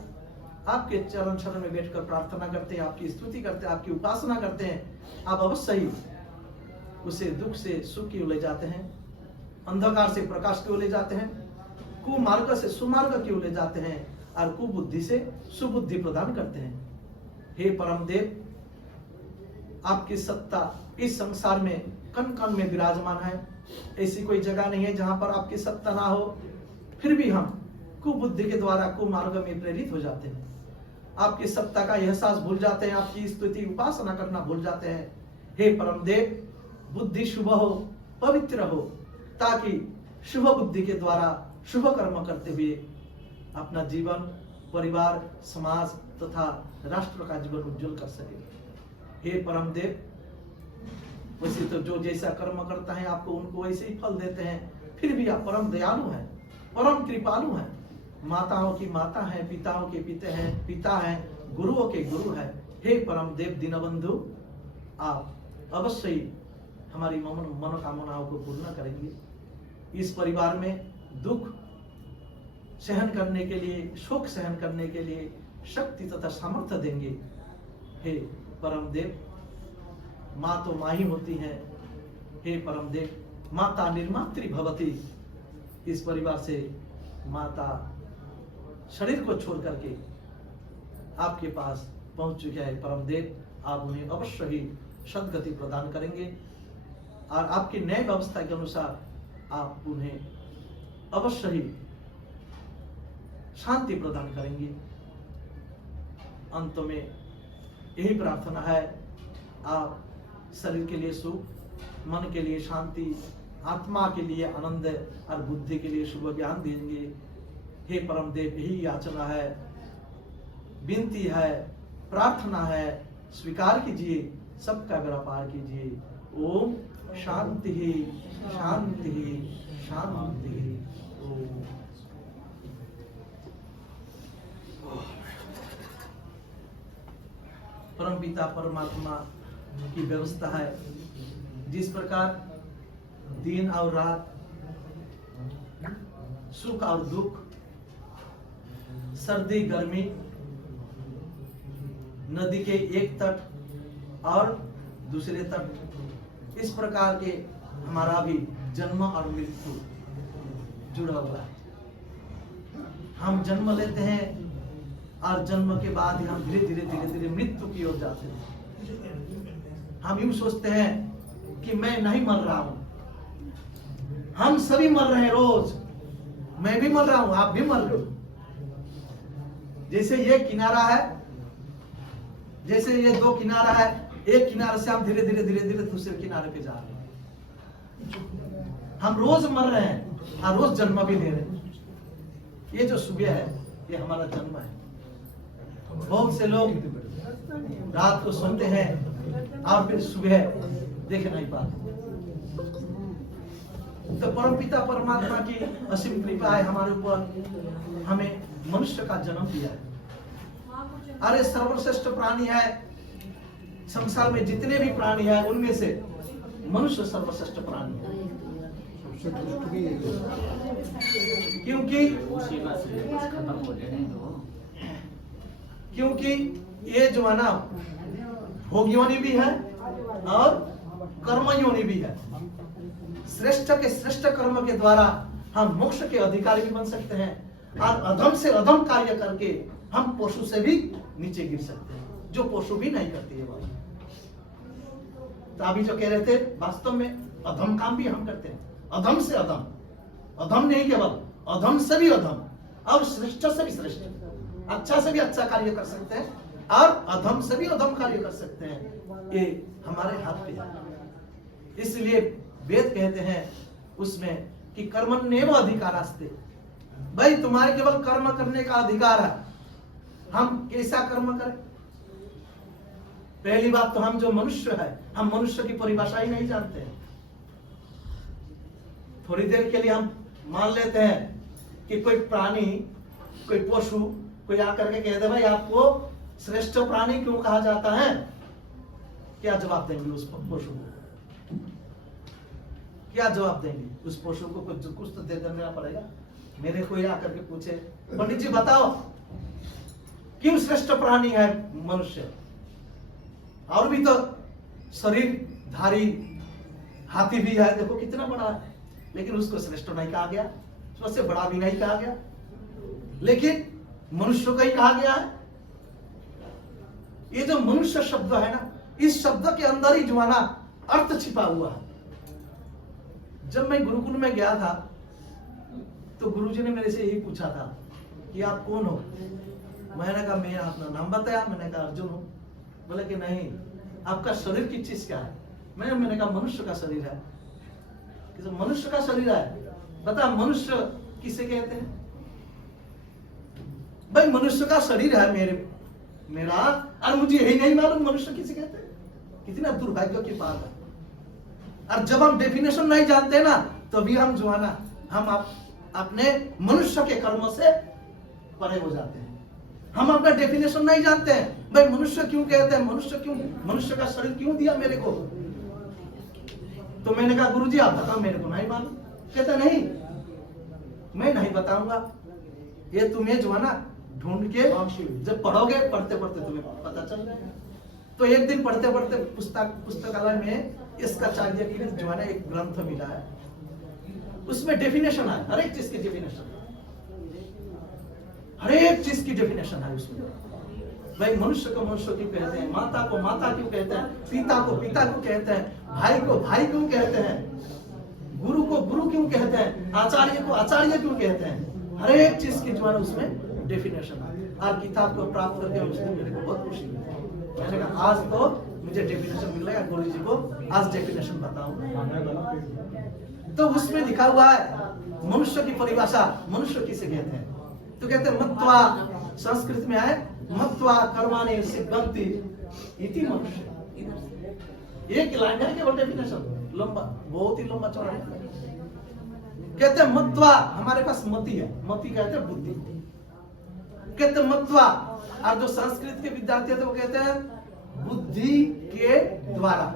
आपके चरण शरण में बैठकर प्रार्थना करते हैं, आपकी स्तुति करते हैं, आपकी उपासना करते हैं, आप अवश्य ही उसे दुख से सुख की ओर ले जाते हैं, अंधकार से प्रकाश की ओर ले जाते हैं, कुमार्ग से सुमार्ग की ओर ले जाते हैं और कुबुद्धि से सुबुद्धि प्रदान करते हैं। हे परम देव, आपकी सत्ता इस संसार में कण कण में विराजमान है। ऐसी कोई जगह नहीं है जहां पर आपकी सत्ता ना हो। फिर भी हम कुबुद्धि के द्वारा कुमार्ग में प्रेरित हो जाते हैं, आपकी सत्ता का एहसास भूल जाते हैं, आपकी स्तुति उपासना करना भूल जाते हैं। हे परम देव, बुद्धि शुभ हो, पवित्र हो, ताकि शुभ बुद्धि के द्वारा शुभ कर्म करते हुए अपना जीवन, परिवार, समाज तथा राष्ट्र का जीवन उज्जवल कर सके। हे परम देव, वैसे तो जो जैसा कर्म करता है आपको उनको वैसे ही फल देते हैं, फिर भी आप परम दयालु हैं, परम कृपालु हैं, माताओं की माता हैं, पिताओं के पिता हैं, गुरुओं के गुरु हैं। हे परम देव दीनबंधु, आप अवश्य ही हमारी मनोकामनाओं को पूर्ण करेंगे। इस परिवार में दुख सहन करने के लिए, शोक सहन करने के लिए शक्ति तथा सामर्थ्य देंगे। हे परम देव, माँ तो माँ ही होती हैं। हे परम देव, माता निर्मात्री भवती, इस परिवार से माता शरीर को छोड़ करके आपके पास पहुंच चुके हैं। परम देव, आप उन्हें अवश्य ही सद्गति प्रदान करेंगे और आपकी न्याय व्यवस्था के अनुसार आप उन्हें अवश्य ही शांति प्रदान करेंगे। अंत में यही प्रार्थना है, आप शरीर के लिए सुख, मन के लिए शांति, आत्मा के लिए आनंद और बुद्धि के लिए शुभ ज्ञान देंगे। हे परम देव, यही याचना है, विनती है, प्रार्थना है, स्वीकार कीजिए, सबका बेड़ा पार कीजिए। ओम शांति शांति शांति। ओम। परम पिता परमात्मा की व्यवस्था है, जिस प्रकार दिन और रात, सुख और दुख, सर्दी गर्मी, नदी के एक तट और दूसरे तट इस प्रकार के हमारा भी जन्म और मृत्यु जुड़ा हुआ है। हम जन्म लेते हैं और जन्म के बाद ही हम धीरे धीरे मृत्यु की ओर जाते हैं। हम यूं सोचते हैं कि मैं नहीं मर रहा हूं, हम सभी मर रहे हैं, रोज मैं भी मर रहा हूं, आप भी मर रहे हो। जैसे ये किनारा है, जैसे ये दो किनारा है, एक किनारे से हम धीरे धीरे दूसरे किनारे पे जा रहे हैं। हम रोज मर रहे हैं और रोज जन्म भी ले रहे हैं। ये जो सुबह है ये हमारा जन्म है। बहुत से लोग रात को सोते हैं और फिर सुबह देख नहीं पाते। तो परमपिता परमात्मा की असीम कृपा है हमारे ऊपर, हमें मनुष्य का जन्म दिया है। अरे सर्वश्रेष्ठ प्राणी है संसार में, जितने भी प्राणी है उनमें से मनुष्य सर्वश्रेष्ठ प्राणी है। क्योंकि ये जो है ना भोग योनि भी है और कर्म योनि भी है। श्रेष्ठ के श्रेष्ठ कर्म के द्वारा हम मोक्ष के अधिकारी भी बन सकते हैं और अधम से अधम कार्य करके हम पशु से भी नीचे गिर सकते हैं, जो पशु भी नहीं करते ये बात। तो अभी जो कह रहे थे वास्तव में अधम काम भी हम करते हैं, अधम से अधम, अधम नहीं केवल अधम से भी अधम और श्रेष्ठ से भी श्रेष्ठ, अच्छा से भी अच्छा कार्य कर सकते हैं और अधम से भी अधम कार्य कर सकते हैं। ये हमारे हाथ पे है। इसलिए वेद कहते हैं उसमें कि कर्मण्येव अधिकारास्ते, भाई तुम्हारे केवल कर्म करने का अधिकार है। हम कैसा कर्म करें? पहली बात तो हम जो मनुष्य है, हम मनुष्य की परिभाषा ही नहीं जानते हैं। थोड़ी देर के लिए हम मान लेते हैं कि कोई प्राणी, कोई पशु कोई आकर के कहते भाई आपको श्रेष्ठ प्राणी क्यों कहा जाता है, क्या जवाब देंगे उस पशु को? क्या जवाब देंगे उस पशु को? कुछ तो दे देना पड़ेगा। मेरे कोई आकर के पूछे पंडित जी बताओ क्यों श्रेष्ठ प्राणी है मनुष्य? और भी तो शरीर धारी हाथी भी है, देखो कितना बड़ा है, लेकिन उसको श्रेष्ठ नहीं कहा गया, सबसे बड़ा भी नहीं कहा गया, लेकिन मनुष्य को ही कहा गया है। ये जो मनुष्य शब्द है ना, इस शब्द के अंदर ही जो है ना अर्थ छिपा हुआ है। जब मैं गुरुकुल में गया था तो गुरुजी ने मेरे से यही पूछा था कि आप कौन हो? मैंने कहा मैं अपना नाम बताया, मैंने कहा अर्जुन हूं। बोले कि नहीं, आपका शरीर किस चीज का है? मैंने कहा मनुष्य का शरीर है। मनुष्य का शरीर है, बता मनुष्य किसे कहते हैं? भाई मनुष्य का शरीर है मेरा, और मुझे यही नहीं मालूम मनुष्य किसे कहते हैं। कितना दुर्भाग्य की बात है। और जब हम डेफिनेशन नहीं जानते ना, तो भी हम जो है ना, हम अपने मनुष्य के कर्मों से परे हो जाते हैं। हम अपना डेफिनेशन नहीं जानते हैं, भाई मनुष्य क्यों कहते हैं, मनुष्य का शरीर क्यों दिया मेरे को? तो मैंने कहा गुरुजी आप बताओ, मेरे को नहीं मालूम। कहता नहीं, मैं नहीं बताऊंगा, ये तुम्हें जो है ना ढूंढ के जब पढ़ोगे, पढ़ते पढ़ते तुम्हें पता चल जाएगा। तो एक दिन पढ़ते पढ़ते पुस्तकालय में इसका चार्य की जो है ना एक ग्रंथ मिला है, उसमें डेफिनेशन है, हर एक चीज की डेफिनेशन, हर एक चीज की डेफिनेशन है उसमें। भाई मनुष्य को मनुष्य क्यों कहते हैं, माता को माता क्यों कहते हैं, पिता को पिता क्यों कहते हैं, भाई को भाई क्यों कहते हैं, गुरु को गुरु क्यों कहते हैं, आचार्य को आचार्य क्यों कहते हैं, हर एक चीज की जो है उसमें डेफिनेशन है। और किताब को प्राप्त करके उसने मेरे को बहुत खुशी हुई। मैंने कहा आज तो मुझे डेफिनेशन मिल रहा है, गुरु जी को आज डेफिनेशन बताऊं। तो उसमें लिखा हुआ है मनुष्य की परिभाषा, मनुष्य किसे कहते हैं? तो कहते हैं मत्वा, संस्कृत में है मत्वा कर्माणि सिद्धन्ति इति मनुष्य। एक लाइन है केवल डेफिनेशन, लंबा, बहुत ही लंबा चौड़ा है। कहते हैं मत्वा, हमारे पास मति है, मति कहते हैं बुद्धि, कहते हैं मत्वा। और जो संस्कृत के विद्यार्थी थे वो कहते हैं बुद्धि के द्वारा।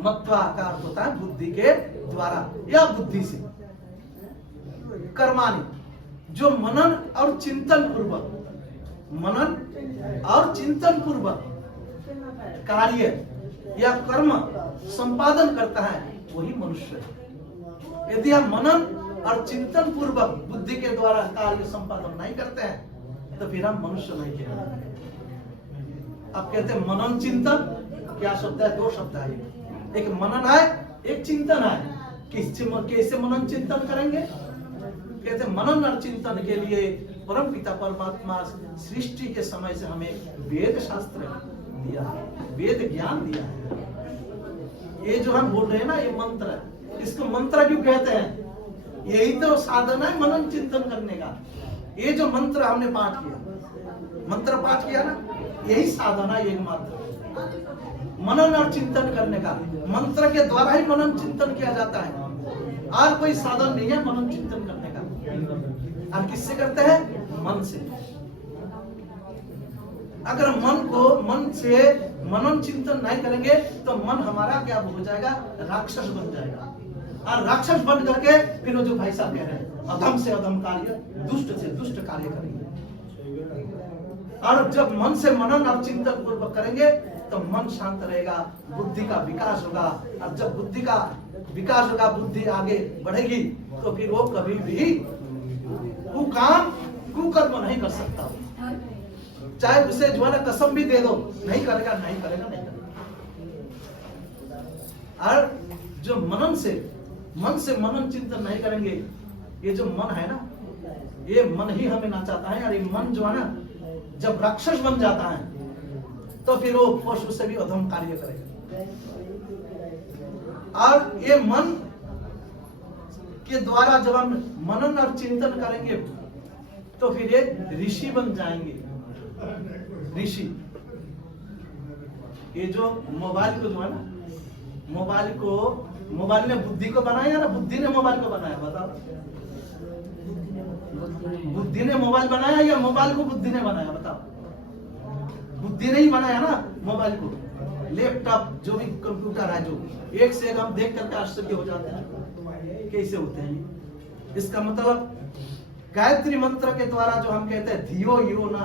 मत्वा का अर्थ होता है बुद्धि के द्वारा या बुद्धि से। कर्माणि, जो मनन और चिंतन पूर्वक, मनन और चिंतन पूर्वक कार्य या कर्म संपादन करता है वही मनुष्य है। यदि हम मनन और चिंतन पूर्वक बुद्धि के द्वारा कार्य संपादन नहीं करते हैं तो फिर हम मनुष्य नहीं कहलाते। अब कहते हैं मनन चिंतन, क्या शब्द है? दो शब्द है, एक मनन है एक चिंतन है। कैसे मनन चिंतन करेंगे? कहते हैं मनन और चिंतन के लिए परम पिता परमात्मा सृष्टि के समय से हमें वेद शास्त्र दिया है, वेद ज्ञान दिया है। ये जो हम बोल रहे हैं ना, ये मंत्र है। इसको मंत्र क्यों कहते हैं? यही तो साधन है मनन चिंतन करने का। ये जो मंत्र हमने पाठ किया, मंत्र पाठ किया ना, यही साधन है एकमात्र मनन और चिंतन करने का। मंत्र के द्वारा ही मनन चिंतन किया जाता है, और कोई साधन नहीं है मनन चिंतन करने का। हम किससे करते हैं? मन से। अगर मन से मनन चिंतन नहीं करेंगे तो मन हमारा क्या हो जाएगा? राक्षस बन जाएगा। और राक्षस बन करके फिर वो जो भाई साहब कह रहे हैं, अधम से अधम कार्य, दुष्ट से दुष्ट कार्य करेंगे। और जब मन से मनन और चिंतन पूर्वक करेंगे तो मन शांत रहेगा, बुद्धि का विकास होगा। और जब बुद्धि का विकास होगा, बुद्धि आगे बढ़ेगी, तो फिर वो कभी भी कुकर्म नहीं कर सकता। चाहे उसे जो है ना कसम भी दे दो, नहीं करेगा, नहीं करेगा, नहीं करेगा। और जो मन से मनन चिंतन नहीं करेंगे, ये जो मन है ना, ये मन ही हमें नचाता है। और ये मन जो है ना, जब राक्षस बन जाता है तो फिर वो पशु से भी अधम कार्य करेगा। और ये मन के द्वारा जब हम मनन और चिंतन करेंगे तो फिर एक ऋषि बन जाएंगे। ऋषि, ये जो मोबाइल को जो है ना, मोबाइल ने बुद्धि को बनाया ना, बुद्धि ने मोबाइल को बनाया? बताओ, बुद्धि ने मोबाइल बनाया या मोबाइल को बुद्धि ने बनाया? बताओ। बुद्धि ने ही बनाया ना मोबाइल को। लैपटॉप जो भी कंप्यूटर है, जो एक से एक हम देख करके आश्चर्य हो जाते हैं कैसे होते हैं। इसका मतलब गायत्री मंत्र के द्वारा जो हम कहते हैं धियो यो न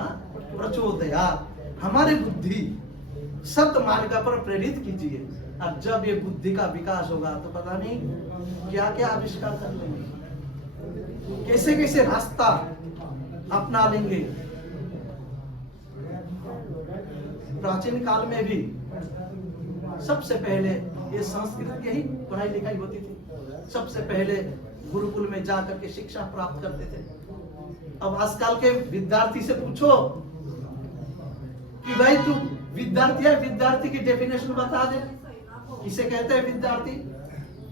प्रचोदयात्, हमारे बुद्धि सत्य मार्ग पर प्रेरित कीजिए। और जब ये बुद्धि का विकास होगा तो पता नहीं क्या क्या आविष्कार कर लेंगे, कैसे कैसे रास्ता अपना लेंगे। प्राचीन काल में भी सबसे पहले ये संस्कृत की ही पढ़ाई लिखाई होती थी। सबसे पहले गुरुकुल में जाकर के शिक्षा प्राप्त करते थे। अब आजकल के विद्यार्थी से पूछो कि भाई तू विद्यार्थी है, विद्यार्थी की डेफिनेशन बता दे। किसे कहते हैं विद्यार्थी?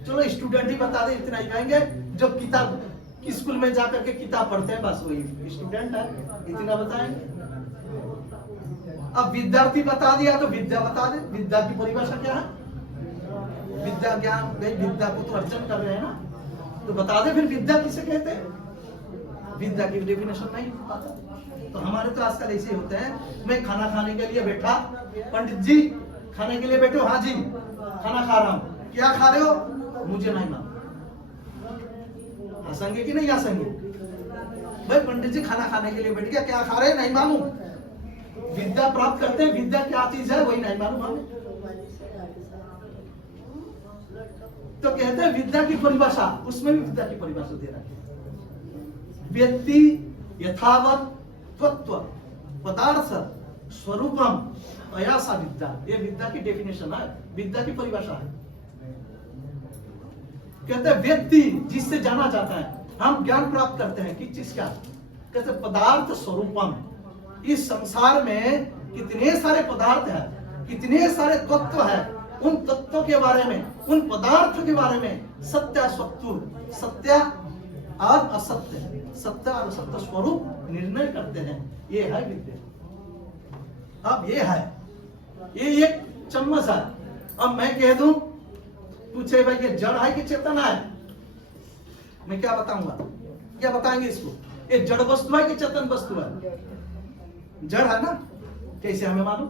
चलो स्टूडेंट ही बता दे, इतना ही कहेंगे। जो किताब स्कूल में जाकर के किताब पढ़ते हैं, बस वही स्टूडेंट है, इतना बताएंगे। अब विद्यार्थी बता दिया तो विद्या बता दे। विद्या की परिभाषा क्या है? विद्या ज्ञान, विद्या को तो अर्जन कर रहे हैं ना, तो बता दे फिर विद्या किसे कहते हैं? विद्या की डेफिनेशन नहीं पता। तो हमारे तो आजकल ऐसे होते हैं, मैं खाना खाने के लिए बैठा, पंडित जी खाने के लिए बैठे हो? हाँ जी खाना खा रहा हूँ। क्या खा रहे हो? मुझे नहीं मालूम। हंसेंगे कि नहीं हंसेंगे? भाई पंडित जी खाना खाने के लिए बैठ गया, क्या खा रहे हैं? नहीं मालूम। विद्या प्राप्त करते हैं, विद्या क्या चीज है वही नहीं मालूम हमें। तो कहते हैं विद्या की परिभाषा, उसमें भी विद्या की परिभाषा दे रहा है। व्यक्ति यथावत तत्व पदार्थ स्वरूपम अयासा विद्या, ये विद्या की डेफिनेशन है, विद्या की परिभाषा है। कहते हैं व्यक्ति जिससे जाना जाता है, हम ज्ञान प्राप्त करते हैं किस चीज का? कहते हैं पदार्थ स्वरूपम। इस संसार में कितने सारे पदार्थ हैं, कितने सारे तत्व हैं, उन तत्वों के बारे में, उन पदार्थों के बारे में सत्य सत्तु, सत्य और असत्य, सत्य और असत्य स्वरूप निर्णय करते हैं। ये है विद्या। अब ये है, ये एक चम्मच है। अब मैं कह दूं, पूछे भाई ये जड़ है कि चेतन है? मैं क्या बताऊंगा? क्या बताएंगे इसको? ये जड़ वस्तु है कि चेतन वस्तु है? जड़ है ना। कैसे हमें मालूम?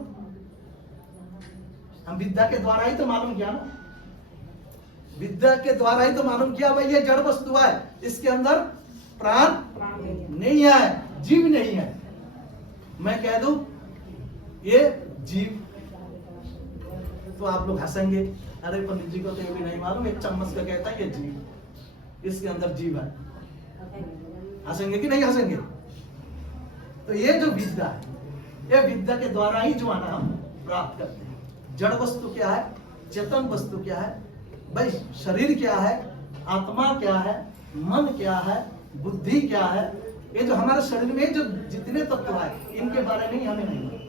हम विद्या के द्वारा ही तो मालूम किया ना। विद्या के द्वारा ही तो मालूम किया भाई ये जड़ वस्तु है, इसके अंदर प्राण नहीं है, जीव नहीं है। मैं कह दूं ये जीव, तो आप लोग हंसेंगे, अरे पंडित जी को तो ये भी नहीं मालूम, एक चम्मच का कहता है ये जीव, इसके अंदर जीव है। हंसेंगे कि नहीं हंसेंगे? तो ये जो विद्या है, ये विद्या के द्वारा ही जो है ना हम प्राप्त करते हैं। जड़ वस्तु क्या है, चेतन वस्तु क्या है, भाई शरीर क्या है, आत्मा क्या है, मन क्या है, बुद्धि क्या है, ये जो हमारे शरीर में जो जितने तत्व है इनके बारे में ही हमें नहीं मालूम।